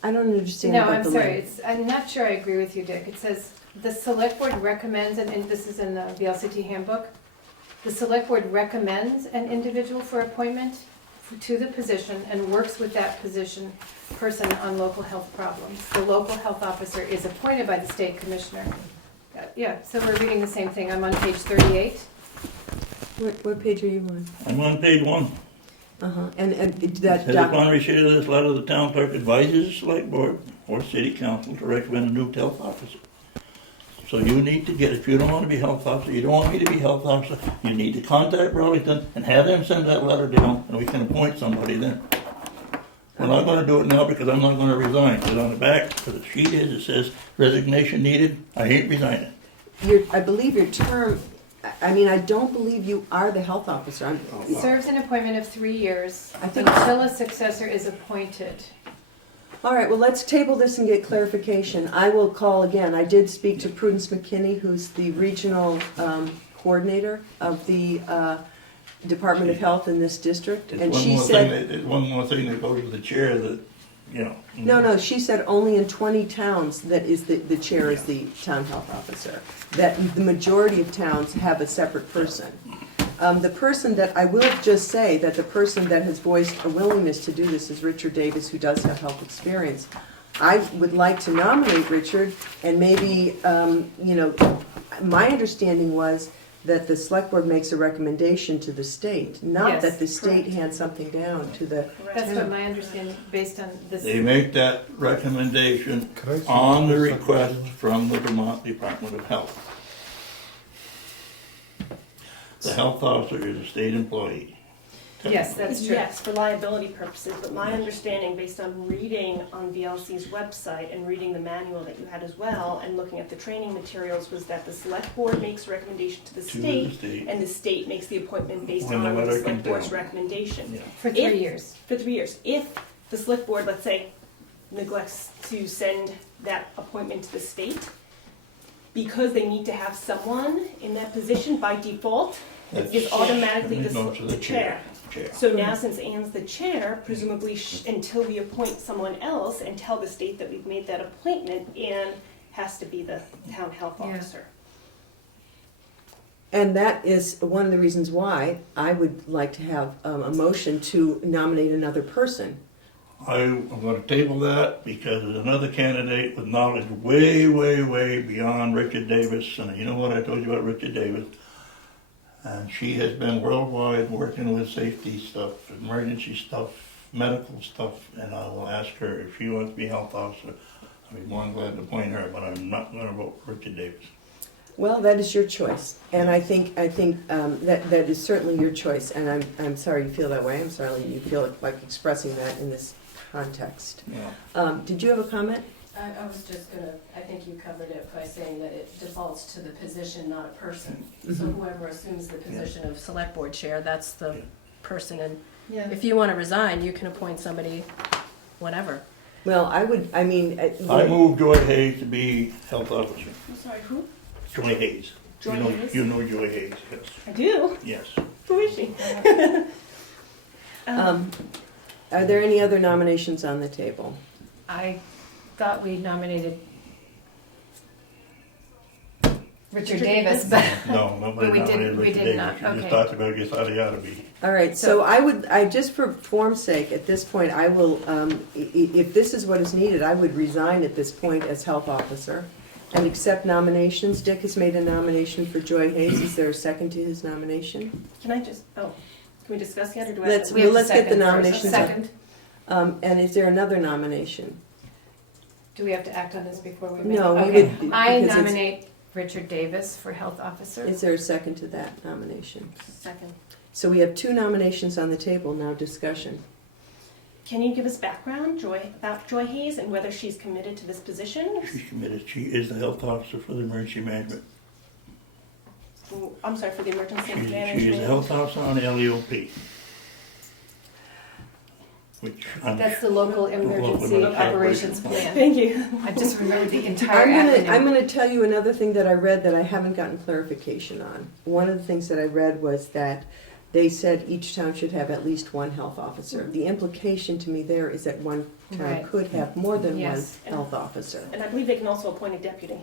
I don't understand No, about I'm the sorry, link. I'm not sure I agree with you, Dick. It says, the select board recommends, and this is in the VLCT handbook, the select board recommends an individual for appointment to the position and works with that person on local health problems. The local health officer is appointed by the state commissioner. Yeah, so we're reading the same thing. I'm on page 38. What page are you on? I'm on page 1. And It that says upon receipt of this letter, the town clerk advises the select board or city council to recommend a new health officer. So you need to get, if you don't want to be health officer, you don't want me to be health officer, you need to contact Burlington and have them send that letter down, and we can appoint somebody then. We're not gonna do it now because I'm not gonna resign, because on the back of the sheet it says resignation needed, I ain't resigning. I believe your term, I don't believe you are the health officer. Serves an appointment of 3 years I think- until a successor is appointed. All right, well, let's table this and get clarification. I will call again. I did speak to Prudence McKinney, who's the regional coordinator of the Department of Health in this district. And she said, It's one more thing that goes with the chair that, you know. no, she said only in 20 towns that is the chair is the town health officer. That the majority of towns have a separate person. The person that, I will just say that the person that has voiced a willingness to do this is Richard Davis, who does have health experience. I would like to nominate Richard, and maybe, my understanding was that the select board makes a recommendation to the state, not Yes, that the state correct. hands something down to the That's what town. my understanding, based on this. They make that recommendation Could I see on the the request second? from the Vermont Department of Health. The health officer is a state employee. Yes, that's true. Yes, for liability purposes, but my understanding, based on reading on VLC's website and reading the manual that you had as well, and looking at the training materials, was that the select board makes a recommendation to the To the state, state. and the state makes the appointment based When the on the letter select comes board's down. recommendation. Yeah. For 3 If- years. For 3 years. If the select board, let's say, neglects to send that appointment to the state, because they need to have someone in that position by default, That's- it's automatically it goes to the chair. Chair. So now, since Anne's the chair, presumably until we appoint someone else and tell the state that we've made that appointment, Anne has to be the town health Yeah. officer. And that is one of the reasons why I would like to have a motion to nominate another person. I'm gonna table that because there's another candidate with knowledge way, way, way beyond Richard Davis. And you know what I told you about Richard Davis? And she has been worldwide working with safety stuff, emergency stuff, medical stuff, and I will ask her if she wants to be health officer. I'd be more than glad to appoint her, but I'm not gonna vote for Richard Davis. Well, that is your choice, and I think that is certainly your choice. And I'm sorry you feel that way. I'm sorry you feel like expressing that in this context. Yeah. Did you have a comment? I was just gonna, I think you covered it by saying that it defaults to the position, not a person. So whoever assumes the position of select board chair, that's the person, and Yeah. if you wanna resign, you can appoint somebody, whatever. Well, I move Joy Hayes to be health officer. I'm sorry, who? Joy Hayes. Joy You know- Hayes? You know Joy Hayes, yes. I do. Yes. Who is she? Are there any other nominations on the table? I thought we nominated Richard Davis, but No, nobody But we did- nominated we Richard did Davis. not, She just okay. talked about just how they ought to be. All right, so I just for form's sake, at this point, I will, if this is what is needed, I would resign at this point as health officer and accept nominations. Dick has made a nomination for Joy Hayes. Is there a second to his nomination? Can I just, can we discuss yet, or do I? Let's, We have to let's get the second first. nominations. Second. And is there another nomination? Do we have to act on this before we make? No, we Okay. would- I because it's- nominate Richard Davis for health officer. Is there a second to that nomination? Second. So we have 2 nominations on the table, now discussion. Can you give us background, about Joy Hayes and whether she's committed to this position? She's committed, she is the health officer for the emergency management. I'm sorry, for the emergency She management? is the health officer on LEOP. Which I'm That's the local emergency Local operations operations plan. Thank you. I just remembered the entire acronym. I'm gonna tell you another thing that I read that I haven't gotten clarification on. One of the things that I read was that they said each town should have at least 1 health officer. The implication to me there is that one town Right. could have more than Yes. 1 health officer. And I believe they can also appoint a deputy.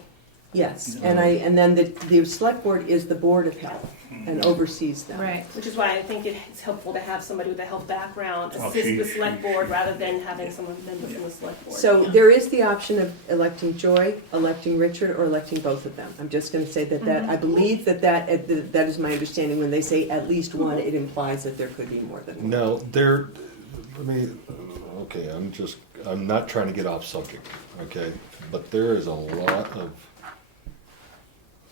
Yes, and then the select board is the board of health and oversees them. Right. Which is why I think it's helpful to have somebody with a health background Oh, assist she- the select she- board rather than having someone member from the select board. So there is the option of electing Joy, electing Richard, or electing both of them. I'm just gonna say that I believe that is my understanding. When they say at least 1, it implies that there could be more than 1. Now, okay, I'm not trying to get off subject, okay? But there is a lot of,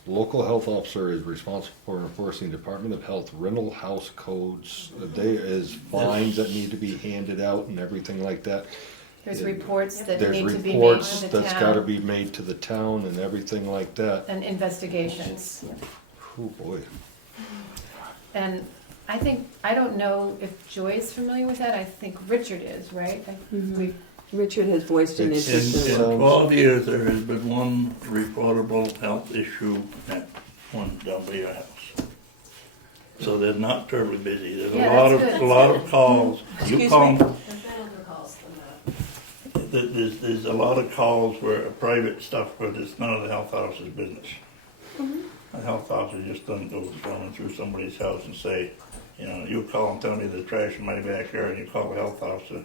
local health officer is responsible for enforcing Department of Health rental house codes. There is fines that need to be handed out and everything like that. There's reports that There's need to be made reports to the that's gotta town be made to the town and everything like that. and investigations. Oh, boy. And I don't know if Joy is familiar with that. I think Richard is, right? Richard has voiced an It's- interest in In it. 12 years, there has been 1 reportable health issue at one down by your house. So they're not terribly busy. There's Yeah, a lot that's of, good. a lot of calls. Excuse You call me? them, There's been other calls than that. there's a lot of calls where private stuff where it's none of the health officer's business. The health officer just doesn't go going through somebody's house and say, you call and tell me the trash in my backyard, and you call the health officer,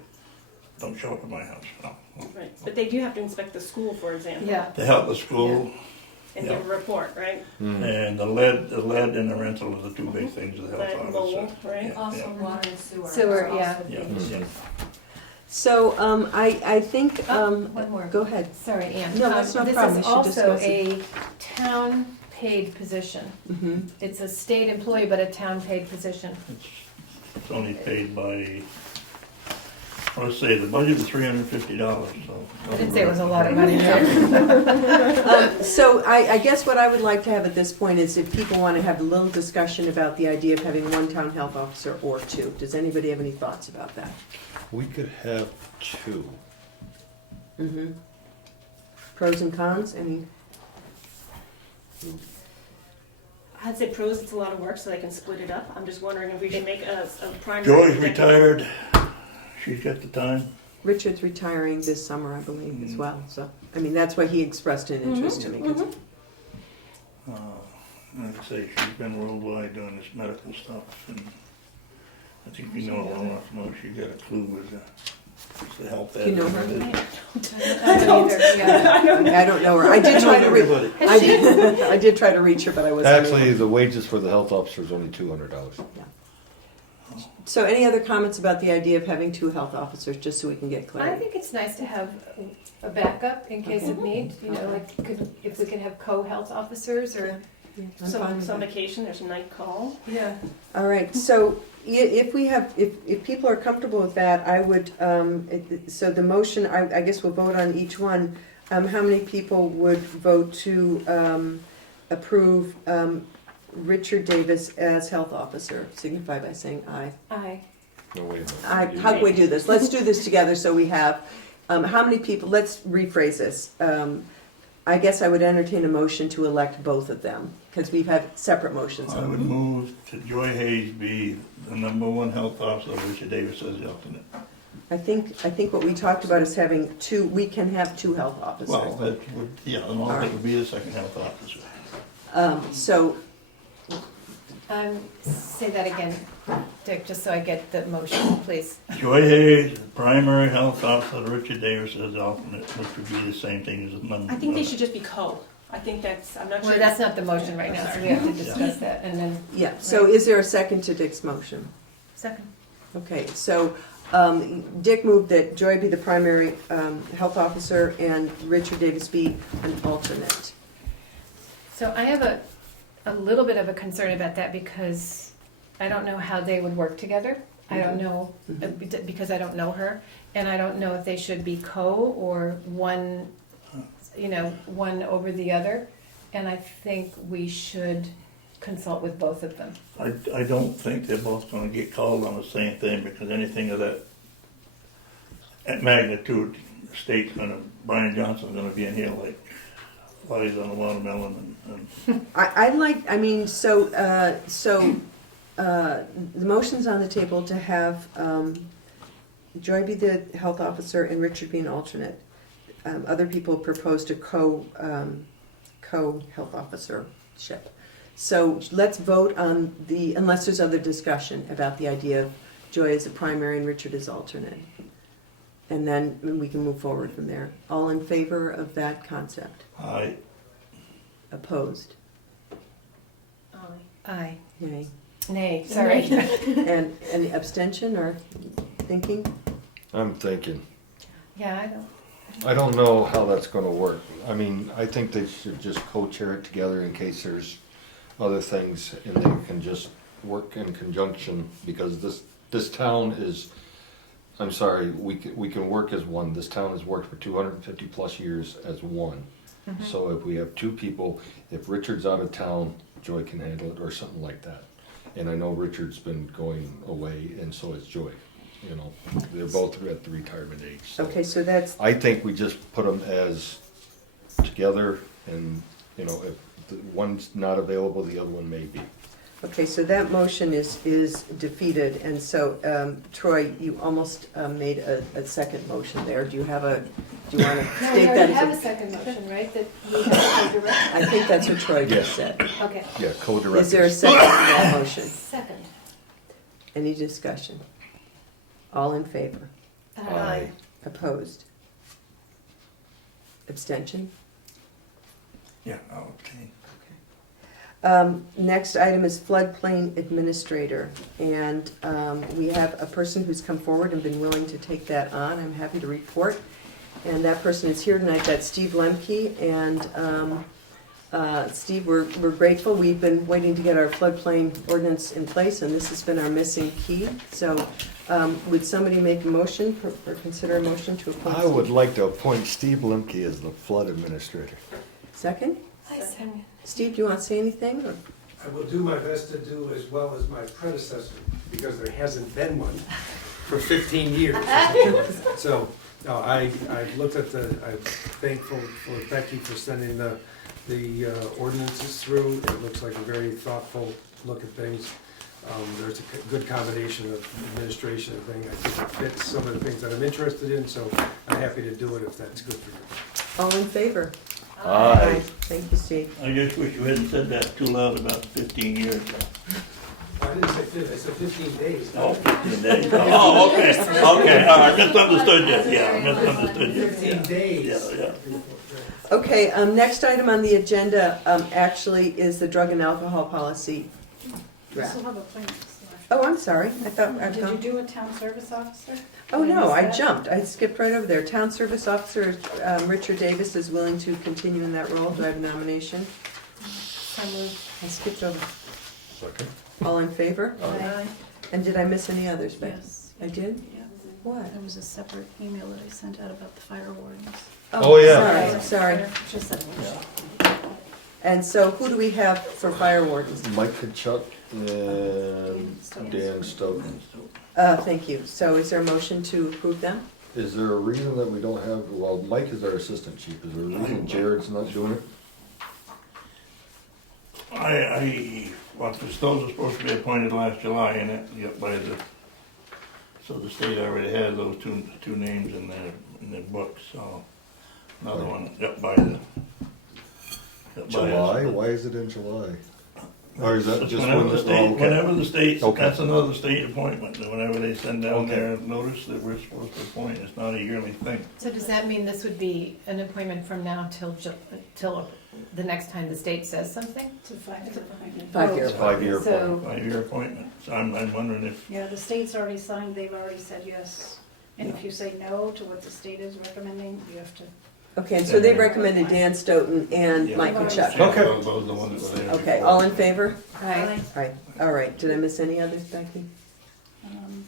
don't show up at my house. No. Right, but they do have to inspect the school, for example. Yeah. To help the school, And give a report, right? and the lead and the rental are the 2 big things of the health That officer. mold, right? Yeah, Also, yeah. water and sewer. Sewer, is also yeah. the Yeah, issue. yeah. So I think, One more. go ahead. Sorry, Ann. No, that's no problem. We This is should also discuss it. a town-paid position. Mhm. It's a state employee, but a town-paid position. It's only paid by, let's say, the budget is $350, so. I didn't say it was a lot of money. So I guess what I would like to have at this point is if people want to have a little discussion about the idea of having 1 town health officer or 2. Does anybody have any thoughts about that? We could have 2. Mm-hmm. Pros and cons, any? I'd say pros, it's a lot of work, so they can split it up. I'm just wondering if we should make a primary. Joy's retired, she's got the time. Richard's retiring this summer, I believe, as well, so, I mean, that's why he expressed an interest to me. 'Cause Like I say, she's been worldwide doing this medical stuff, and I think you know a lot more. She got a clue with the help that. You know her? I don't either, yeah. I don't know her. I did try to reach. I did try to reach her, but I wasn't. Actually, able. the wages for the health officer is only $200. So, any other comments about the idea of having 2 health officers, just so we can get I clarity? think it's nice to have a backup in case of need, like, if we can have co-health officers or. I'm fine with Some that. vacation, there's a night call. Yeah. All right. So, if people are comfortable with that, I would. So the motion, I guess we'll vote on each one. How many people would vote to approve Richard Davis as health officer? Signify by saying aye. Aye. No, wait a minute. How can we do this? Let's do this together so we have, how many people, let's rephrase this. I guess I would entertain a motion to elect both of them, because we've had separate motions. I would move to Joy Hayes be the #1 health officer, Richard Davis as the alternate. I think what we talked about is having 2, we can have 2 health officers. Well, that would, yeah, the alternate would be the 2nd health officer. So, Say that again, Dick, just so I get the motion, please. Joy Hayes, primary health officer, Richard Davis as the alternate, which would be the same thing as the number. I think they should just be co. I think I'm not sure. Well, that's not the motion right now, so we have to discuss that, and then. yeah, so is there a second to Dick's motion? Second. Okay, so Dick moved that Joy be the primary health officer and Richard Davis be an alternate. So I have a little bit of a concern about that because I don't know how they would work together. I don't know, because I don't know her, and I don't know if they should be or one, one over the other. And I think we should consult with both of them. I don't think they're both gonna get called on the same thing, because anything of that magnitude, the state's gonna, Brian Johnson's gonna be in here like flies on a watermelon and The motion's on the table to have Joy be the health officer and Richard be an alternate. Other people proposed a co-health officership. So let's vote on unless there's other discussion about the idea of Joy as a primary and Richard as alternate. And then we can move forward from there. All in favor of that concept? I, Opposed? Aye. Nay. Nay, sorry. And any abstention or thinking? I'm thinking. Yeah, I don't know how that's gonna work. I mean, I think they should just co-chair it together in case there's other things, and they can just work in conjunction, because this town is, I'm sorry, we can work as one. This town has worked for 250 plus years as one. So if we have two people, if Richard's out of town, Joy can handle it or something like that. And I know Richard's been going away, and so is Joy. You know, they're both at the retirement age. So Okay, so that's, I think we just put them as together, and, if the one's not available, the other one may be. okay, so that motion is defeated, and so, Troy, you almost made a second motion there. Do you want to no, we state that? already as have a second motion, right, that we have to co-direct? I think that's what Troy just said. Okay, Yeah, co-directors. Is there a second to that motion? second. Any discussion? All in favor? Aye. Opposed? Abstention? yeah, I'll abstain. Next item is floodplain administrator, and we have a person who's come forward and been willing to take that on. I'm happy to report, and that person is here tonight. That's Steve Lemke, and Steve, we're grateful. We've been waiting to get our floodplain ordinance in place, and this has been our missing key. So, would somebody make a motion or consider a motion to appoint? I would like to appoint Steve Lemke as the flood administrator. Second? I second. Steve, do you want to say anything? Or? I will do my best to do as well as my predecessor, because there hasn't been one for 15 years. So, no, I looked at I'm thankful for Becky for sending the ordinances through. It looks like a very thoughtful look at things. There's a good combination of administration and thing. I think it fits some of the things that I'm interested in, so I'm happy to do it if that's good for you. All in favor? Aye. Thank you, Steve. I just wish you hadn't said that too loud about 15 years. I didn't say 50, I said 15 days. Oh, 15 days. Oh, okay, okay, all right, misunderstood you, yeah, misunderstood you. 15 days. Yeah. Okay, next item on the agenda actually is the drug and alcohol policy We draft. still have a plan. Oh, I'm sorry. I thought I'd Did you come. do a town service officer? Oh, Did no, miss I that? jumped. I skipped right over there. Town Service Officer Richard Davis is willing to continue in that role. Do I have a nomination? So moved. I skipped over. Second. All in favor? Aye. And did I miss any others, Becky? Yes. I did? Yeah. What? There was a separate email that I sent out about the fire wardens. Oh, yeah. Sorry. Just that one. And so who do we have for fire wardens? Mike Kachuk and Dan Stoughton. Thank you. So is there a motion to approve them? Is there a reason that we don't have, well, Mike is our assistant chief. Is there a reason Jared's not doing it? Well, the Stows are supposed to be appointed last July, and so the state already has those two names in their books, so another one up by us. July? Why is it in July? Or is that just Whenever when the state, whenever the state, Okay. that's another state appointment, and whenever they send down Okay. their notice that we're supposed to appoint, it's not a yearly thing. So does that mean this would be an appointment from now till the next time the state says something? To 5 year. 5 year. It's 5 year So- appointment. 5-year appointment, so I'm wondering if, Yeah, the state's already signed, they've already said yes. And if you say no to what the state is recommending, you have to Okay, so they recommended Dan Stoughton and Yeah. Mike Kachuk. Okay. Those are the ones that were there. Okay, all in favor? Aye. All right, did I miss any others, Becky? Um,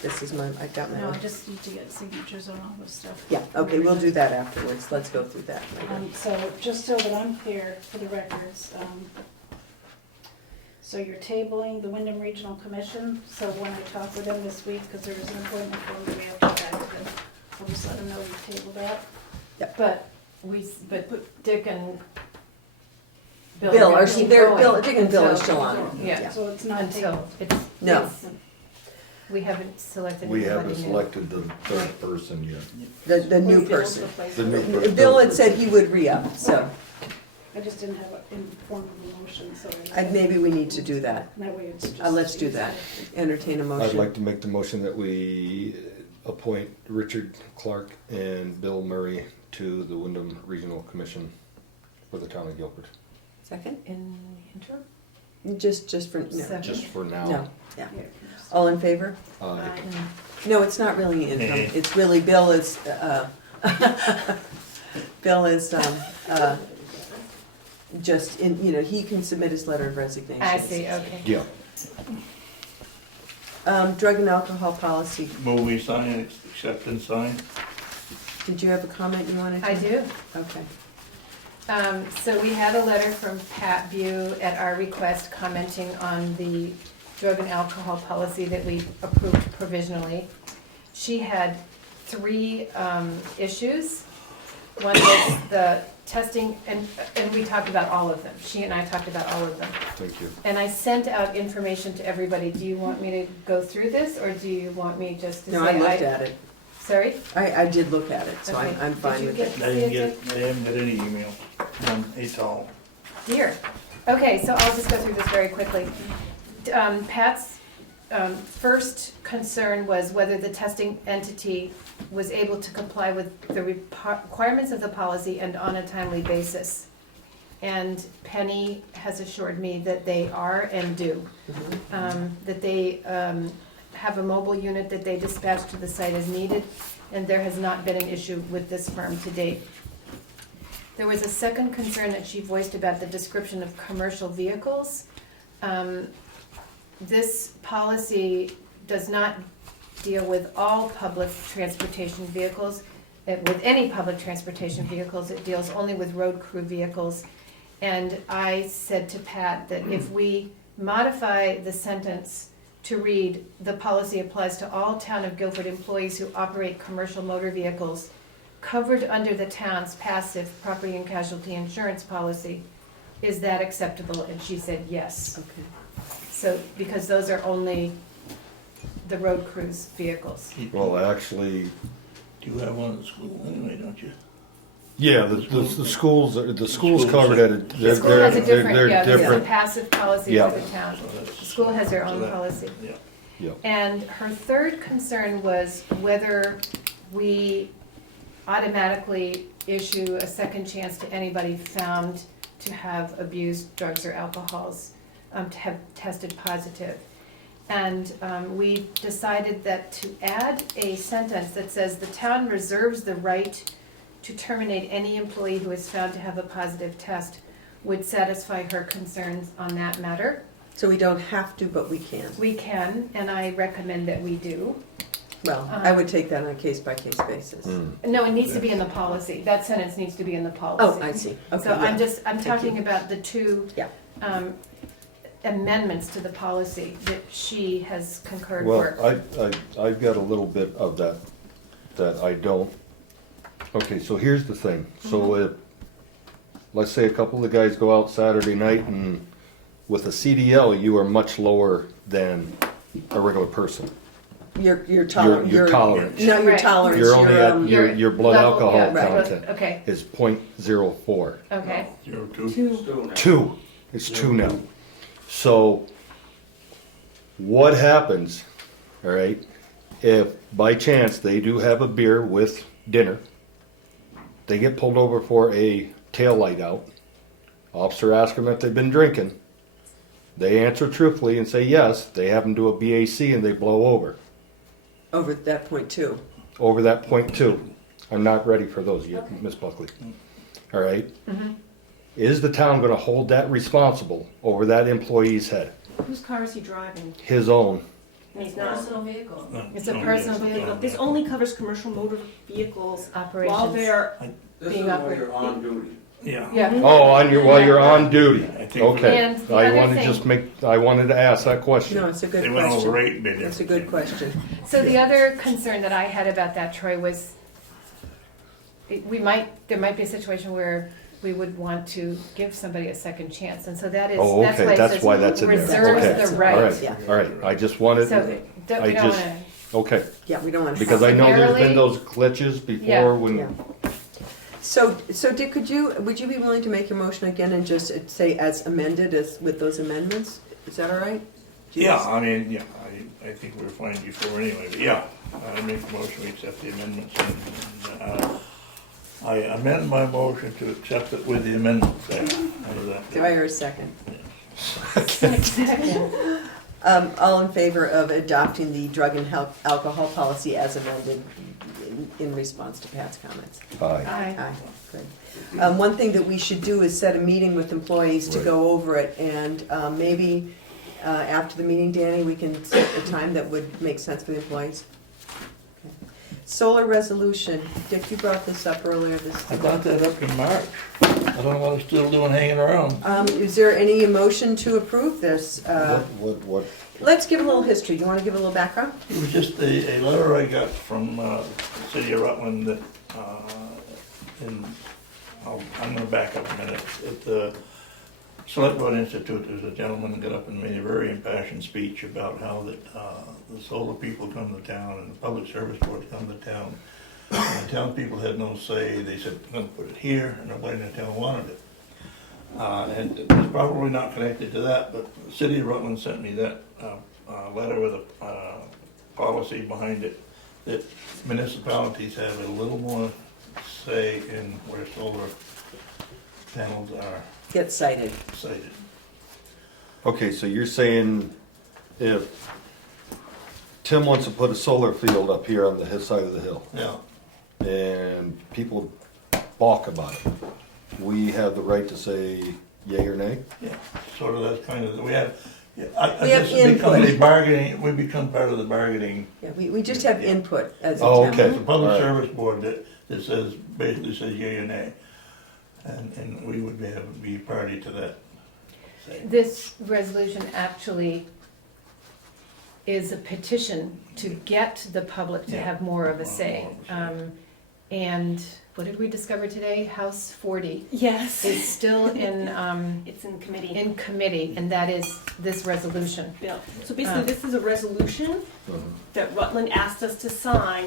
This is I got my No, I own. just need to get signatures on all this stuff. Yeah, okay, we'll do that afterwards. Let's go through that later. So just so that I'm clear for the records, so you're tabling the Wyndham Regional Commission, so when I talk with them this week, because there is an appointment for them, we have to go back to them, I'll just let them know we tabled that. But Dick and Bill. Bill, are or keep they're, going Bill, Dick and Bill are until- still on. Yeah. So it's not Until tabled. it's. No. it's- We haven't selected We anybody haven't new. selected the third person yet. The new Bill's person. The new replacement. person. Bill had said he would re-up, so I just didn't have it in form of a motion, so. I maybe we need to do that. That way it's just. Let's do that. Entertain a I'd motion. like to make the motion that we appoint Richard Clark and Bill Murray to the Wyndham Regional Commission for the town of Guilford. Second? In the interim? Just for, no. Seven. Just for now. No, yeah. Yeah. All in favor? Aye. No, it's not really interim. Nay. It's really, Bill is, Bill is, just in, he can submit his letter of resignation. I see, okay. Yeah. Drug and alcohol policy. Move we sign, accept and sign. Did you have a comment you wanted to? I do. Okay. So we had a letter from Pat Bew at our request commenting on the drug and alcohol policy that we approved provisionally. She had three issues. One was the testing, and we talked about all of them. She and I talked about all of them. Thank you. And I sent out information to everybody. Do you want me to go through this, or do you want me just to say? No, I looked at it. Sorry? I did look at it, so Okay. I'm fine Did you with get it. to I see didn't it, get, I haven't got any email. It's all. Dear. Okay, so I'll just go through this very quickly. Pat's first concern was whether the testing entity was able to comply with the requirements of the policy and on a timely basis. And Penny has assured me that they are and do. That they have a mobile unit that they dispatch to the site as needed, and there has not been an issue with this firm to date. There was a second concern that she voiced about the description of commercial vehicles. This policy does not deal with all public transportation vehicles. With any public transportation vehicles, it deals only with road crew vehicles. And I said to Pat that if we modify the sentence to read, the policy applies to all town of Guilford employees who operate commercial motor vehicles covered under the town's passive property and casualty insurance policy, is that acceptable? And she said yes. Okay. So, because those are only the road crews vehicles. Well, actually, You have one at the school anyway, don't you? yeah, the schools covered at it. The school has a different, yeah, there's a different. passive policy Yeah. for the town. So that's- The school has their so own that- policy. Yeah. Yeah. And her third concern was whether we automatically issue a second chance to anybody found to have abused drugs or alcohols, to have tested positive. And we decided that to add a sentence that says, "The town reserves the right to terminate any employee who is found to have a positive test," would satisfy her concerns on that matter. So we don't have to, but we can. We can, and I recommend that we do. Well, I would take that on a case-by-case basis. No, it needs to be in the policy. That sentence needs to be in the policy. Oh, I see. Okay, So I'm yeah. I'm talking about the two Yeah. amendments to the policy that she has concurred Well, for. I've got a little bit of that I don't. Okay, so here's the thing. So if, let's say a couple of the guys go out Saturday night and with a CDL, you are much lower than a regular person. Your tolerance. Your tolerance. No, your Right. tolerance. You're only at, Your your blood level, alcohol yeah, right. content Okay, is .04. okay. 02. 2. It's 2 now. So what happens, all right, if by chance they do have a beer with dinner, they get pulled over for a tail light out, officer asks them if they've been drinking, they answer truthfully and say yes, they have them do a BAC and they blow over Over that point too. that point 2. I'm not ready for those yet, Miss Buckley. All right? Is the town gonna hold that responsible over that employee's head? Whose car is he driving? His own? And he's not. Personal vehicle. No, It's a no, personal yes, vehicle. no, This yeah. only covers commercial motor vehicles while Operations. they're This Being is while operated. you're on duty. Yeah. Yeah. Oh, while you're on duty? I think Okay. And the I other wanted thing- just I wanted to ask that question. No, it's a good They went over question. 8 million. That's a good question. So the other concern that I had about that, Troy, was there might be a situation where we would want to give somebody a second chance, and so that is, Oh, that's why okay, it that's says why that's in there. reserves Okay. the All right. right, Yeah. all right. I just wanted, So we I don't just- wanna, okay. Yeah, we don't want to. Because I know there's Secondarily- been those glitches before Yeah. when, Yeah. So Dick, would you be willing to make your motion again and just say as amended as with those amendments? Is that all right? Yeah, I mean, yeah, I think we were fine before anyway, but yeah, I make a motion, we accept the amendments, and I amend my motion to accept it with the amendments there. How does that? Do I hear a second? second. All in favor of adopting the drug and alcohol policy as amended in response to Pat's comments? aye. Aye. Aye, good. One thing that we should do is set a meeting with employees to go over it, and maybe after the meeting, Danny, we can set a time that would make sense for the employees. Okay. Solar resolution, Dick, you brought this up earlier I brought that up in March. I don't know what I'm still doing hanging around. Is there any motion to approve this? What, Let's give a little history. Do you want to give a little background? It was just a letter I got from the city of Rutland that, I'm gonna back up a minute. At the Selectboard Institute, there's a gentleman that got up and made a very impassioned speech about how that the solar people come to town and the public service board come to town. And the town people had no say. They said, we're gonna put it here, and nobody in the town wanted it. And it's probably not connected to that, but the city of Rutland sent me that letter with a policy behind it, that municipalities have a little more say in where solar panels are Get cited. sited. okay, so you're saying if Tim wants to put a solar field up here on his side of the hill, Yeah, and people balk about it, we have the right to say yay or nay? yeah, sort of that's kind of, we have, yeah, I We have guess it becomes input. a bargaining, we become part of the bargaining. Yeah, we just have input as a Oh, town. okay. It's a public All right. service board that says, basically says yea or nay. And we would be party to that. say. This resolution actually is a petition to get the public to Yeah. have more of a say. More of a say. And what did we discover today? House 40 yes, is still in it's in committee. committee, and that is this resolution. Bill. So basically, this is a resolution that Rutland asked us to sign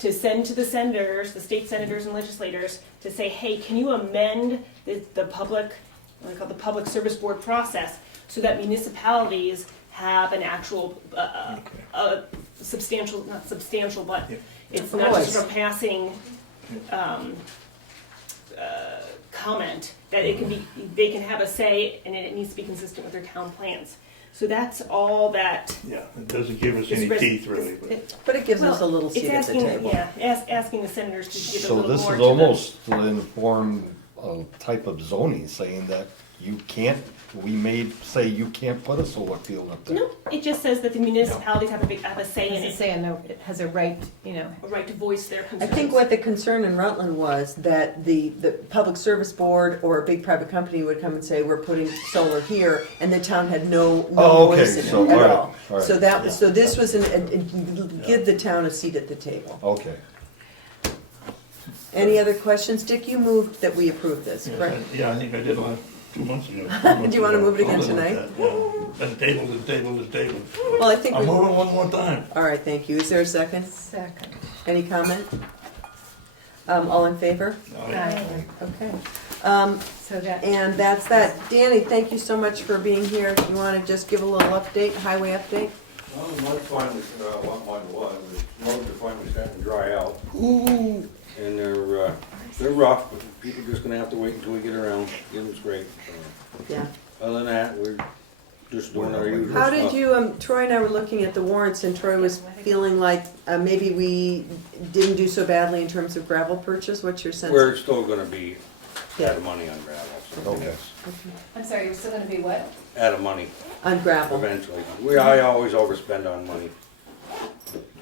to send to the senators, the state senators and legislators, to say, hey, can you amend the public, what I call the public service board process, so that municipalities have an actual, substantial, not substantial, but Yeah. it's A not just voice. sort of passing comment, that it can be, they can have a say, and it needs to be consistent with their town plans. So that's all that. Yeah, it doesn't give us This any res- teeth really, but. But it gives us a Well, little it's seat at the asking, table. yeah, asking the senators to give a So little this more is to the. almost in form of type of zoning, saying that you can't, we may say you can't put a solar field up there. No, it just says that the municipalities have a say in Has a it, say, and it has a right, a right to voice their I concerns. think what the concern in Rutland was that the public service board or a big private company would come and say, we're putting solar here, and the town had no Oh, okay, voice in so, it at all right, all. all right. So this was give the town a seat at the table. Okay. Any other questions? Dick, you moved that we approve this, Yes, correct? Yeah, I think I did 2 months ago. Do you wanna move it again Something like tonight? that, yeah. And table. Well, I think I'm we, moving one more time. all right, thank you. Is there a second? Second. Any comment? All in favor? Aye. Okay. So that, And that's that. Danny, thank you so much for being here. You wanna just give a little update, highway update? Well, the mud's finally, the roads are finally starting to dry out. And they're rough, but people are just gonna have to wait until we get around, get them scraped. Yeah. Other than that, just doing our usual How did stuff. you, Troy and I were looking at the warrants, and Troy was feeling like maybe we didn't do so badly in terms of gravel purchase. What's your sense? We're still gonna be out of money on gravel, so Okay. yes, I'm sorry, you're still gonna be what? out of money On gravel. eventually. I always overspend on money.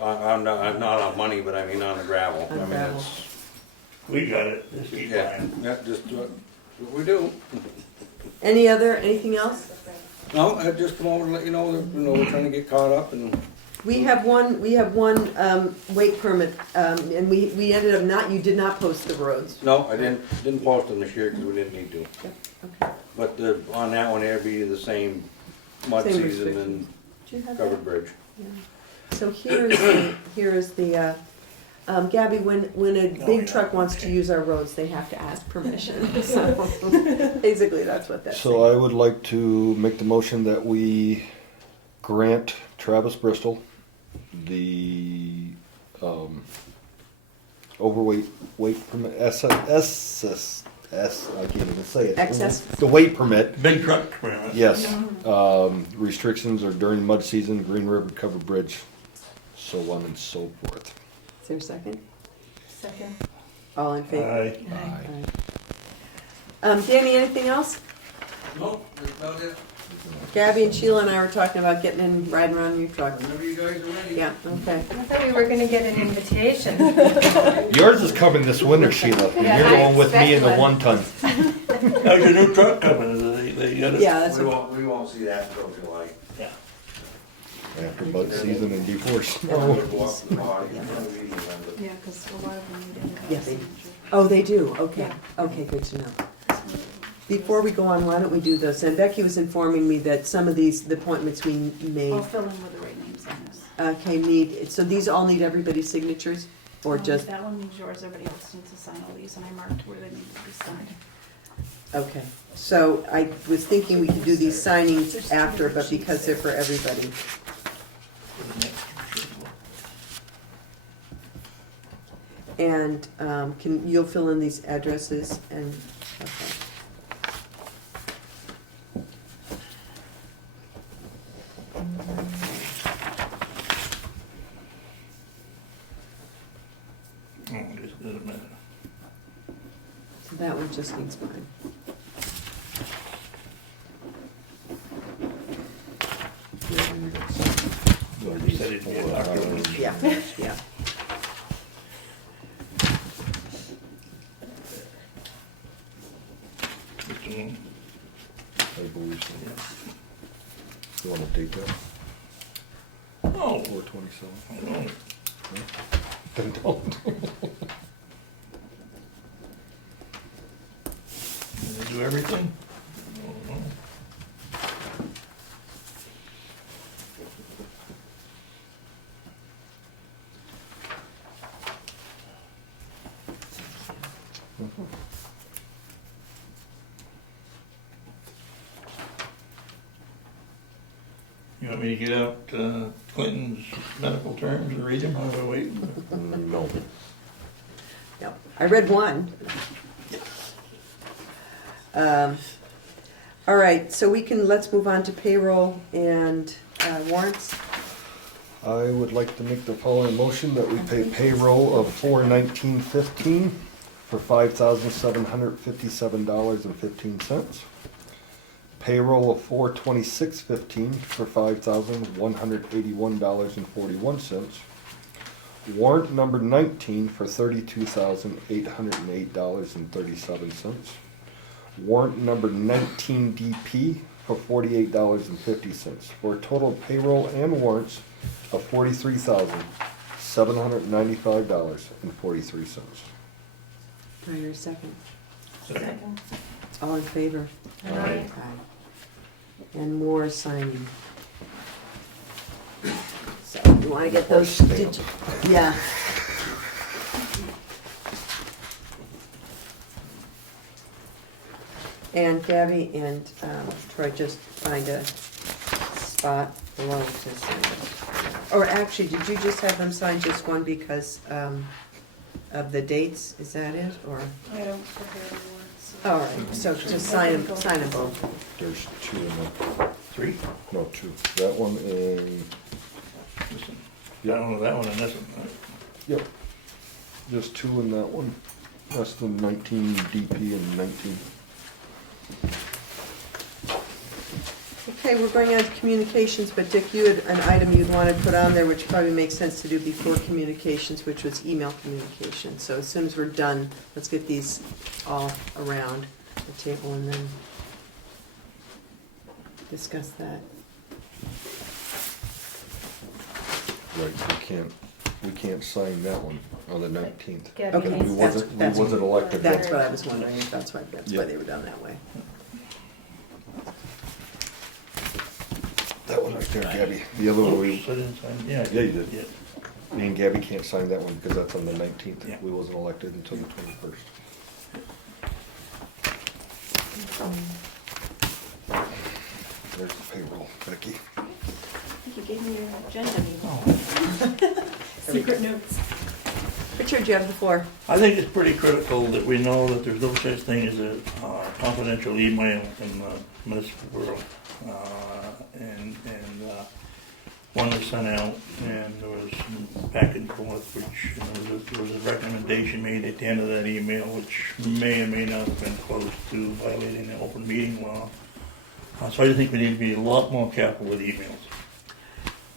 I'm not on money, but I mean on the gravel. On I mean, gravel. it's, We got it, just keep yeah, buying. yeah, just what we do. Anything else? No, I just come over and let you know that, we're trying to get caught up and, We have one weight permit, and we ended up not, you did not post the roads. no, I didn't post them this year because we didn't need to. Okay. But on that one, it'd be the same mud Same season restriction. and Do you have that? covered bridge. So here is the, Gabby, when a big truck wants to use our roads, they have to ask permission. So basically, that's what that's So I would like to make the motion that we grant Travis Bristol the overweight weight permit, I can't even say it. Excess. The weight permit, Big truck permit. yes. Restrictions are during mud season, Green River Covered Bridge, so on and so forth. Is there a second? Second. All in favor? Aye. Aye. Danny, anything else? Nope, that's about it. Gabby and Sheila and I were talking about getting in, riding around in your truck. Whenever you guys are ready. Yeah, okay. I thought we were gonna get an invitation. Yours is coming this winter, Sheila. And Yeah, you're I going with me in the expect one. 1-ton. How's your new truck coming? They got it? Yeah, that's We what, won't see that until July. After mud season and before We'll snow. go up the body and then we can end it. Yeah, because a lot of them need to. Yes. Oh, they do, okay, okay, good to know. Before we go on, why don't we do this? And Becky was informing me that some of these, the appointments we made, I'll fill in with the right names on this. so these all need everybody's signatures? Or just, That one needs yours, everybody else needs to sign all these, and I marked where they need to be signed. okay. So I was thinking we could do these signings after, but because they're for everybody. And you'll fill in these addresses and, okay. Oh, just doesn't matter. So that one just needs mine. You said it'd be in October. Yeah, yeah. I believe so. You wanna take that? Oh, 427. I don't. Then don't. Did they do everything? Oh, no. You want me to get out Clinton's medical terms and read them while we're waiting? No. Yep, I read one. All right, so let's move on to payroll and warrants. I would like to make the following motion that we pay payroll of $419.15 for $5,757.15. Payroll of $426.15 for $5,181.41. Warrant number 19 for $32,808.37. Warrant number 19 DP for $48.50 for a total of payroll and warrants of $43,795.43. Do I hear a second? Second. All in favor? Aye. And more signing. So, you wanna get those, Stamp. yeah. And Gabby and Troy, just find a spot below to sign it. Or actually, did you just have them sign just one because of the dates? Is that it, or? I don't prepare the warrants. so- All right, so just sign them both. There's two in the 3? No, 2. That one and, Listen, that one and this one, right? yep, just 2 in that one. That's the 19 DP and 19. Okay, we're going on to communications, but Dick, you had an item you'd want to put on there, which probably makes sense to do before communications, which was email communication. So as soon as we're done, let's get these all around the table and then discuss that. Right, we can't sign that one on the 19th. Gabby Okay. needs We to- wasn't elected. That's what I was wondering, if that's why Yeah. they were done that way. That one right there, Gabby. The other one, Oops, I didn't sign, yeah. Yeah, you did. Yeah. me and Gabby can't sign that one because that's on the 19th. Yeah. We wasn't elected until the 21st. There's the payroll, Becky. I think you gave me your agenda. Secret notes. Richard, you have the floor. I think it's pretty critical that we know that there's no such thing as a confidential email in the municipal world. One was sent out, and there was some back and forth, which there was a recommendation made at the end of that email, which may or may not have been close to violating the open meeting law. So I just think we need to be a lot more careful with emails.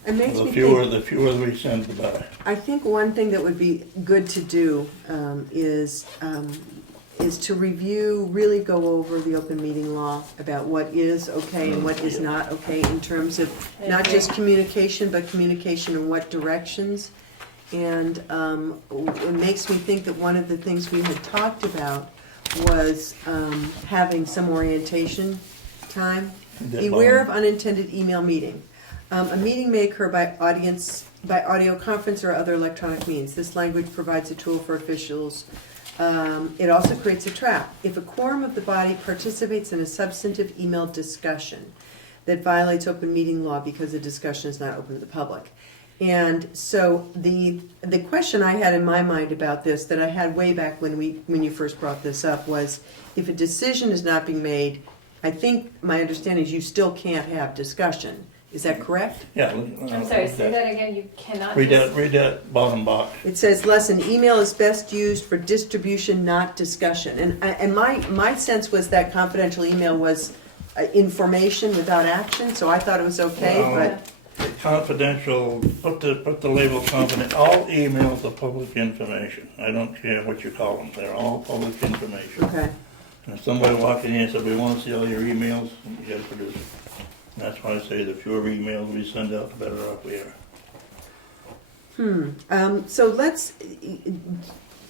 It makes me The think, fewer we send, the better. I think one thing that would be good to do is to review, really go over the open meeting law about what is okay and what is not okay in terms of not just communication, but communication in what directions. And it makes me think that one of the things we had talked about was having some orientation time. Beware of unintended email meeting. A meeting may occur by audio conference or other electronic means. This language provides a tool for officials. It also creates a trap. If a quorum of the body participates in a substantive email discussion that violates open meeting law because the discussion is not open to the public. And so the question I had in my mind about this, that I had way back when you first brought this up, was if a decision is not being made, I think my understanding is you still can't have discussion. Is that correct? Yeah. I'm sorry, say that again, you cannot. Read that bottom box. It says, "Lesson: email is best used for distribution, not discussion." And my sense was that confidential email was information without action, so I thought it was okay. Well, confidential. Put the label confidential. All emails are public information. I don't care what you call them. They're all public information. but okay. And if somebody walked in here and said, "We want to see all your emails," you got to produce it. And that's why I say the fewer emails we send out, the better off we are. So let's.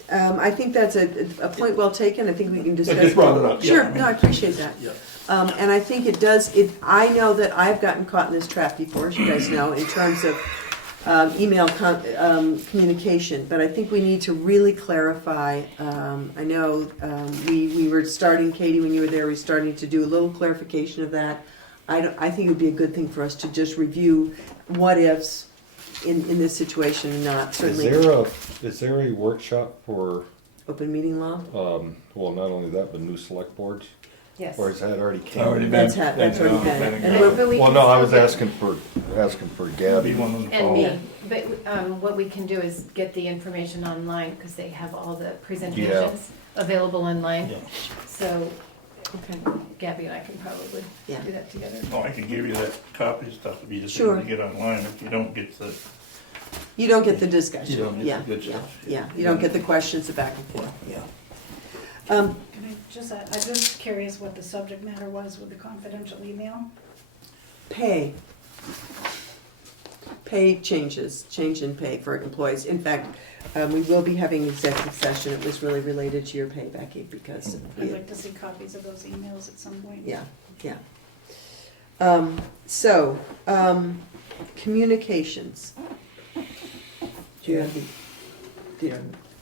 I think that's a point well taken. I think we can discuss. I just brought it up. Sure. Yeah, I mean, No, I appreciate that. Yeah. And I think it does. I know that I've gotten caught in this trap before, as you guys know, in terms of email communication. But I think we need to really clarify. I know we were starting, Katie, when you were there, we were starting to do a little clarification of that. I think it would be a good thing for us to just review what ifs in this situation, and not certainly Is there a workshop for, open meeting law. well, not only that, but new select boards? Yes. Or is that already It's already came? been. That's already been. And But we Well, can no, I still was get- asking for Be Gabby. one of them And called. me, but what we can do is get the information online, because they have all the presentations available online. Yeah. So Okay. Gabby and I can probably Yeah. do that together. Oh, I can give you that copy of stuff if you just Sure. need to get online. If you don't get the, You don't get the discussion. You don't get Yeah, the good yeah, stuff. yeah. You don't get the questions, the back and forth. yeah. Um, Can I just, I'm just curious what the subject matter was with the confidential email? Pay. Pay changes, change in pay for employees. In fact, we will be having an executive session. It was really related to your pay, Becky, because I'd like to see copies of those emails at some point. yeah, yeah. Communications. Do you have the,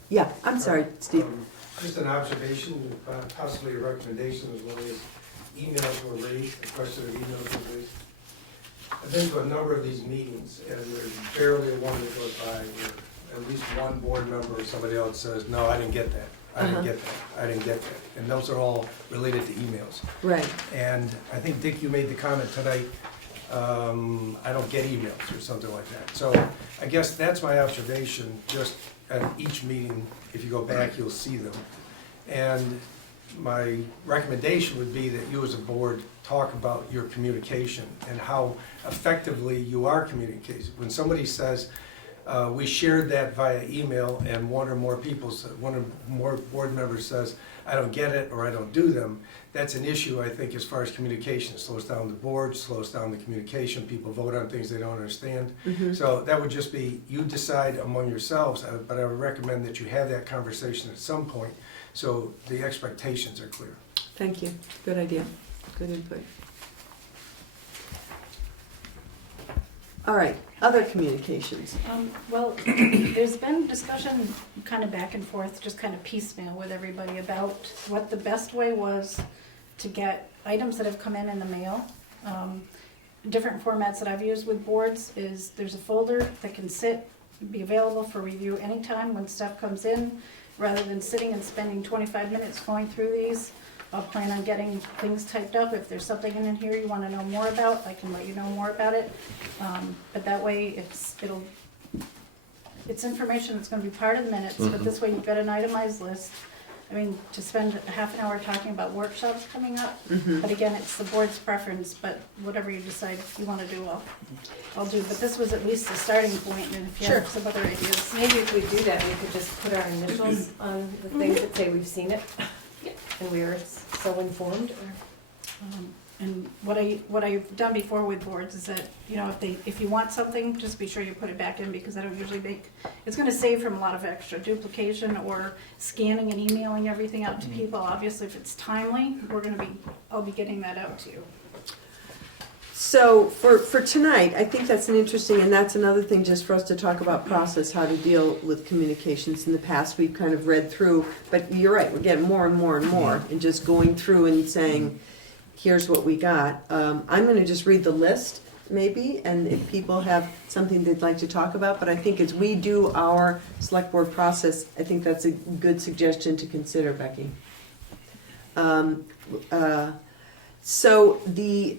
yeah, I'm sorry, Steve. Just an observation, possibly a recommendation as well as emails were raised, a question of emails were raised. I've been to a number of these meetings, and there's barely one that goes by where at least one board member or somebody else says, "No, I didn't get that, I didn't get that, I didn't get that." And those are all related to emails. Right. And I think, Dick, you made the comment tonight I don't get emails or something like that. So I guess that's my observation, just at each meeting, if you go back, you'll see them. And my recommendation would be that you as a board talk about your communication and how effectively you are communicating. When somebody says, we shared that via email, and one or more board members says, I don't get it or I don't do them, that's an issue, I think, as far as communication. It slows down the board, slows down the communication, people vote on things they don't understand. So that would just be, you decide among yourselves, but I would recommend that you have that conversation at some point so the expectations are clear. Thank you. Good idea. Good input. All right, other communications. Well, there's been discussion kind of back and forth, just kind of piecemeal with everybody about what the best way was to get items that have come in the mail. Different formats that I've used with boards is there's a folder that can be available for review anytime when stuff comes in, rather than sitting and spending 25 minutes going through these. I'll plan on getting things typed up. If there's something in here you want to know more about, I can let you know more about it. But that way it's information that's going to be part of the minutes, but this way you've got an itemized list. I mean, to spend a half an hour talking about workshops coming up, but again, it's the board's preference, but whatever you decide you want to do, I'll do. But this was at least a starting point, and if you have some other ideas. Maybe if we do that, we could just put our initials on the things that say we've seen it. And we are so informed. And what I've done before with boards is that, you know, if you want something, just be sure you put it back in, because I don't usually it's gonna save from a lot of extra duplication or scanning and emailing everything out to people. Obviously, if it's timely, I'll be getting that out to you. So for tonight, I think that's and that's another thing just for us to talk about process, how to deal with communications. In the past, we've kind of read through, but you're right, we're getting more and more and more, and just going through and saying, here's what we got. I'm gonna just read the list, maybe, and if people have something they'd like to talk about, but I think as we do our select board process, I think that's a good suggestion to consider, Becky. So the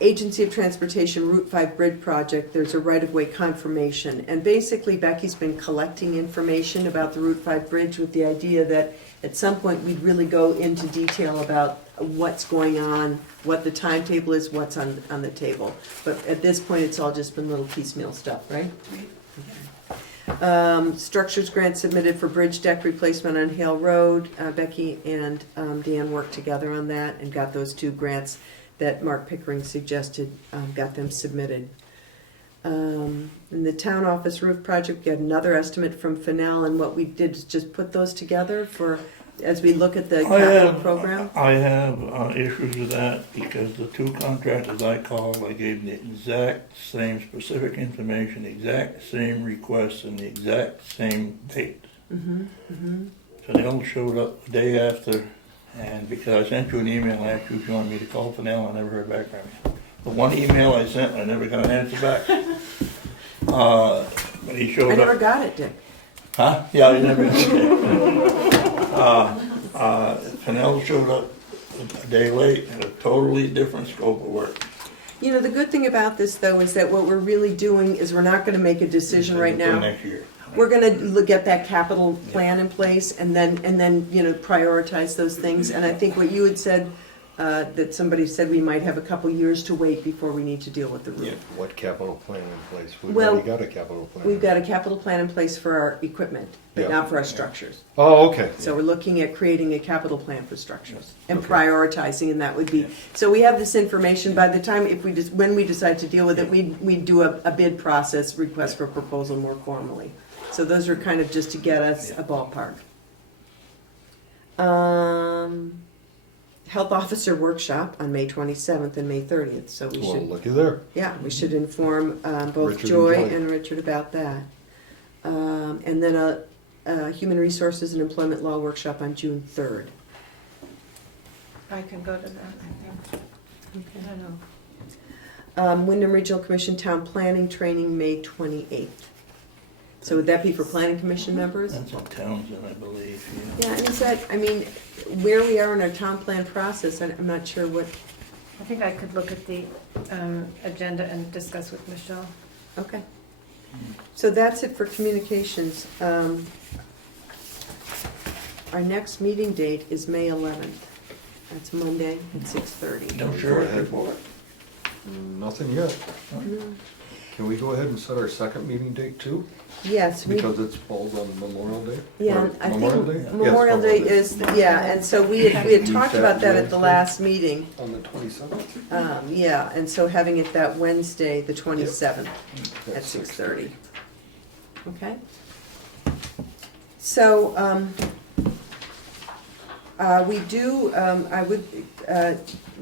Agency of Transportation Route 5 Bridge Project, there's a right-of-way confirmation. And basically, Becky's been collecting information about the Route 5 bridge with the idea that at some point we'd really go into detail about what's going on, what the timetable is, what's on the table. But at this point, it's all just been little piecemeal stuff, right? Structures grant submitted for bridge deck replacement on Hale Road. Becky and Dan worked together on that and got those 2 grants that Mark Pickering suggested, got them submitted. In the town office roof project, we got another estimate from Fennell, and what we did is just put those together as we look at the capital program. I have issues with that because the 2 contractors I called, I gave the exact same specific information, the exact same requests, and the exact same date. Fennell showed up the day after. And because I sent you an email, I asked you if you wanted me to call Fennell, I never heard back from you. The one email I sent, I never got an answer back. But he showed up. I never got it, Dick. Huh? Yeah, I never did. Fennell showed up a day late and a totally different scope of work. You know, the good thing about this, though, is that what we're really doing is we're not gonna make a decision right now. Next year. We're gonna get that capital plan in place and then, you know, prioritize those things. And I think what you had said, that somebody said we might have a couple years to wait before we need to deal with the roof. What capital plan in place? We've Well, already got a capital plan. We've got a capital plan in place for our equipment, but Yeah. not for our structures. Oh, okay. So we're looking at creating a capital plan for structures and prioritizing, and that would be, so we have this information. By the time, when we decide to deal with it, we do a bid process, request for proposal more formally. So those are kind of just to get us a ballpark. Health officer workshop on May 27th and May 30th, so we Well, should, looky there. yeah, we should inform both Richard and Joy Joy. and Richard about that. And then a human resources and employment law workshop on June 3rd. I can go to that, I think. I don't know. Wyndham Regional Commission Town Planning Training, May 28th. So would that be for planning commission members? That's in Townsend, I believe. Yeah, and is that, I mean, where we are in our town plan process, I'm not sure what I think I could look at the agenda and discuss with Michelle. Okay. So that's it for communications. Our next meeting date is May 11th. That's Monday at 6:30. No Go sure. ahead. Nothing yet. No. Can we go ahead and set our second meeting date too? Yes, we, Because it falls on Memorial Day? yeah, Or I think Memorial Day? Yes, Memorial Day is, yeah, and so we had talked about that at the last meeting. On the 27th? Yeah, and so having it that Wednesday, the 27th, at 6:30. Okay? So, we do, I would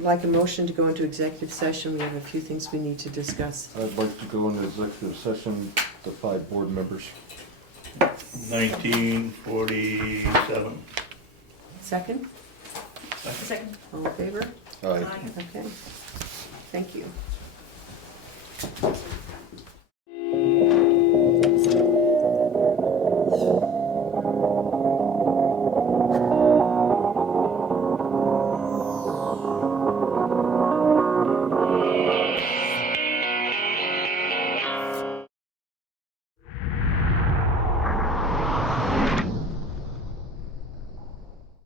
like a motion to go into executive session. We have a few things we need to discuss. I'd like to go into executive session, the 5 board members. 1947. Second? Second. All in favor? Aye. Okay. Thank you.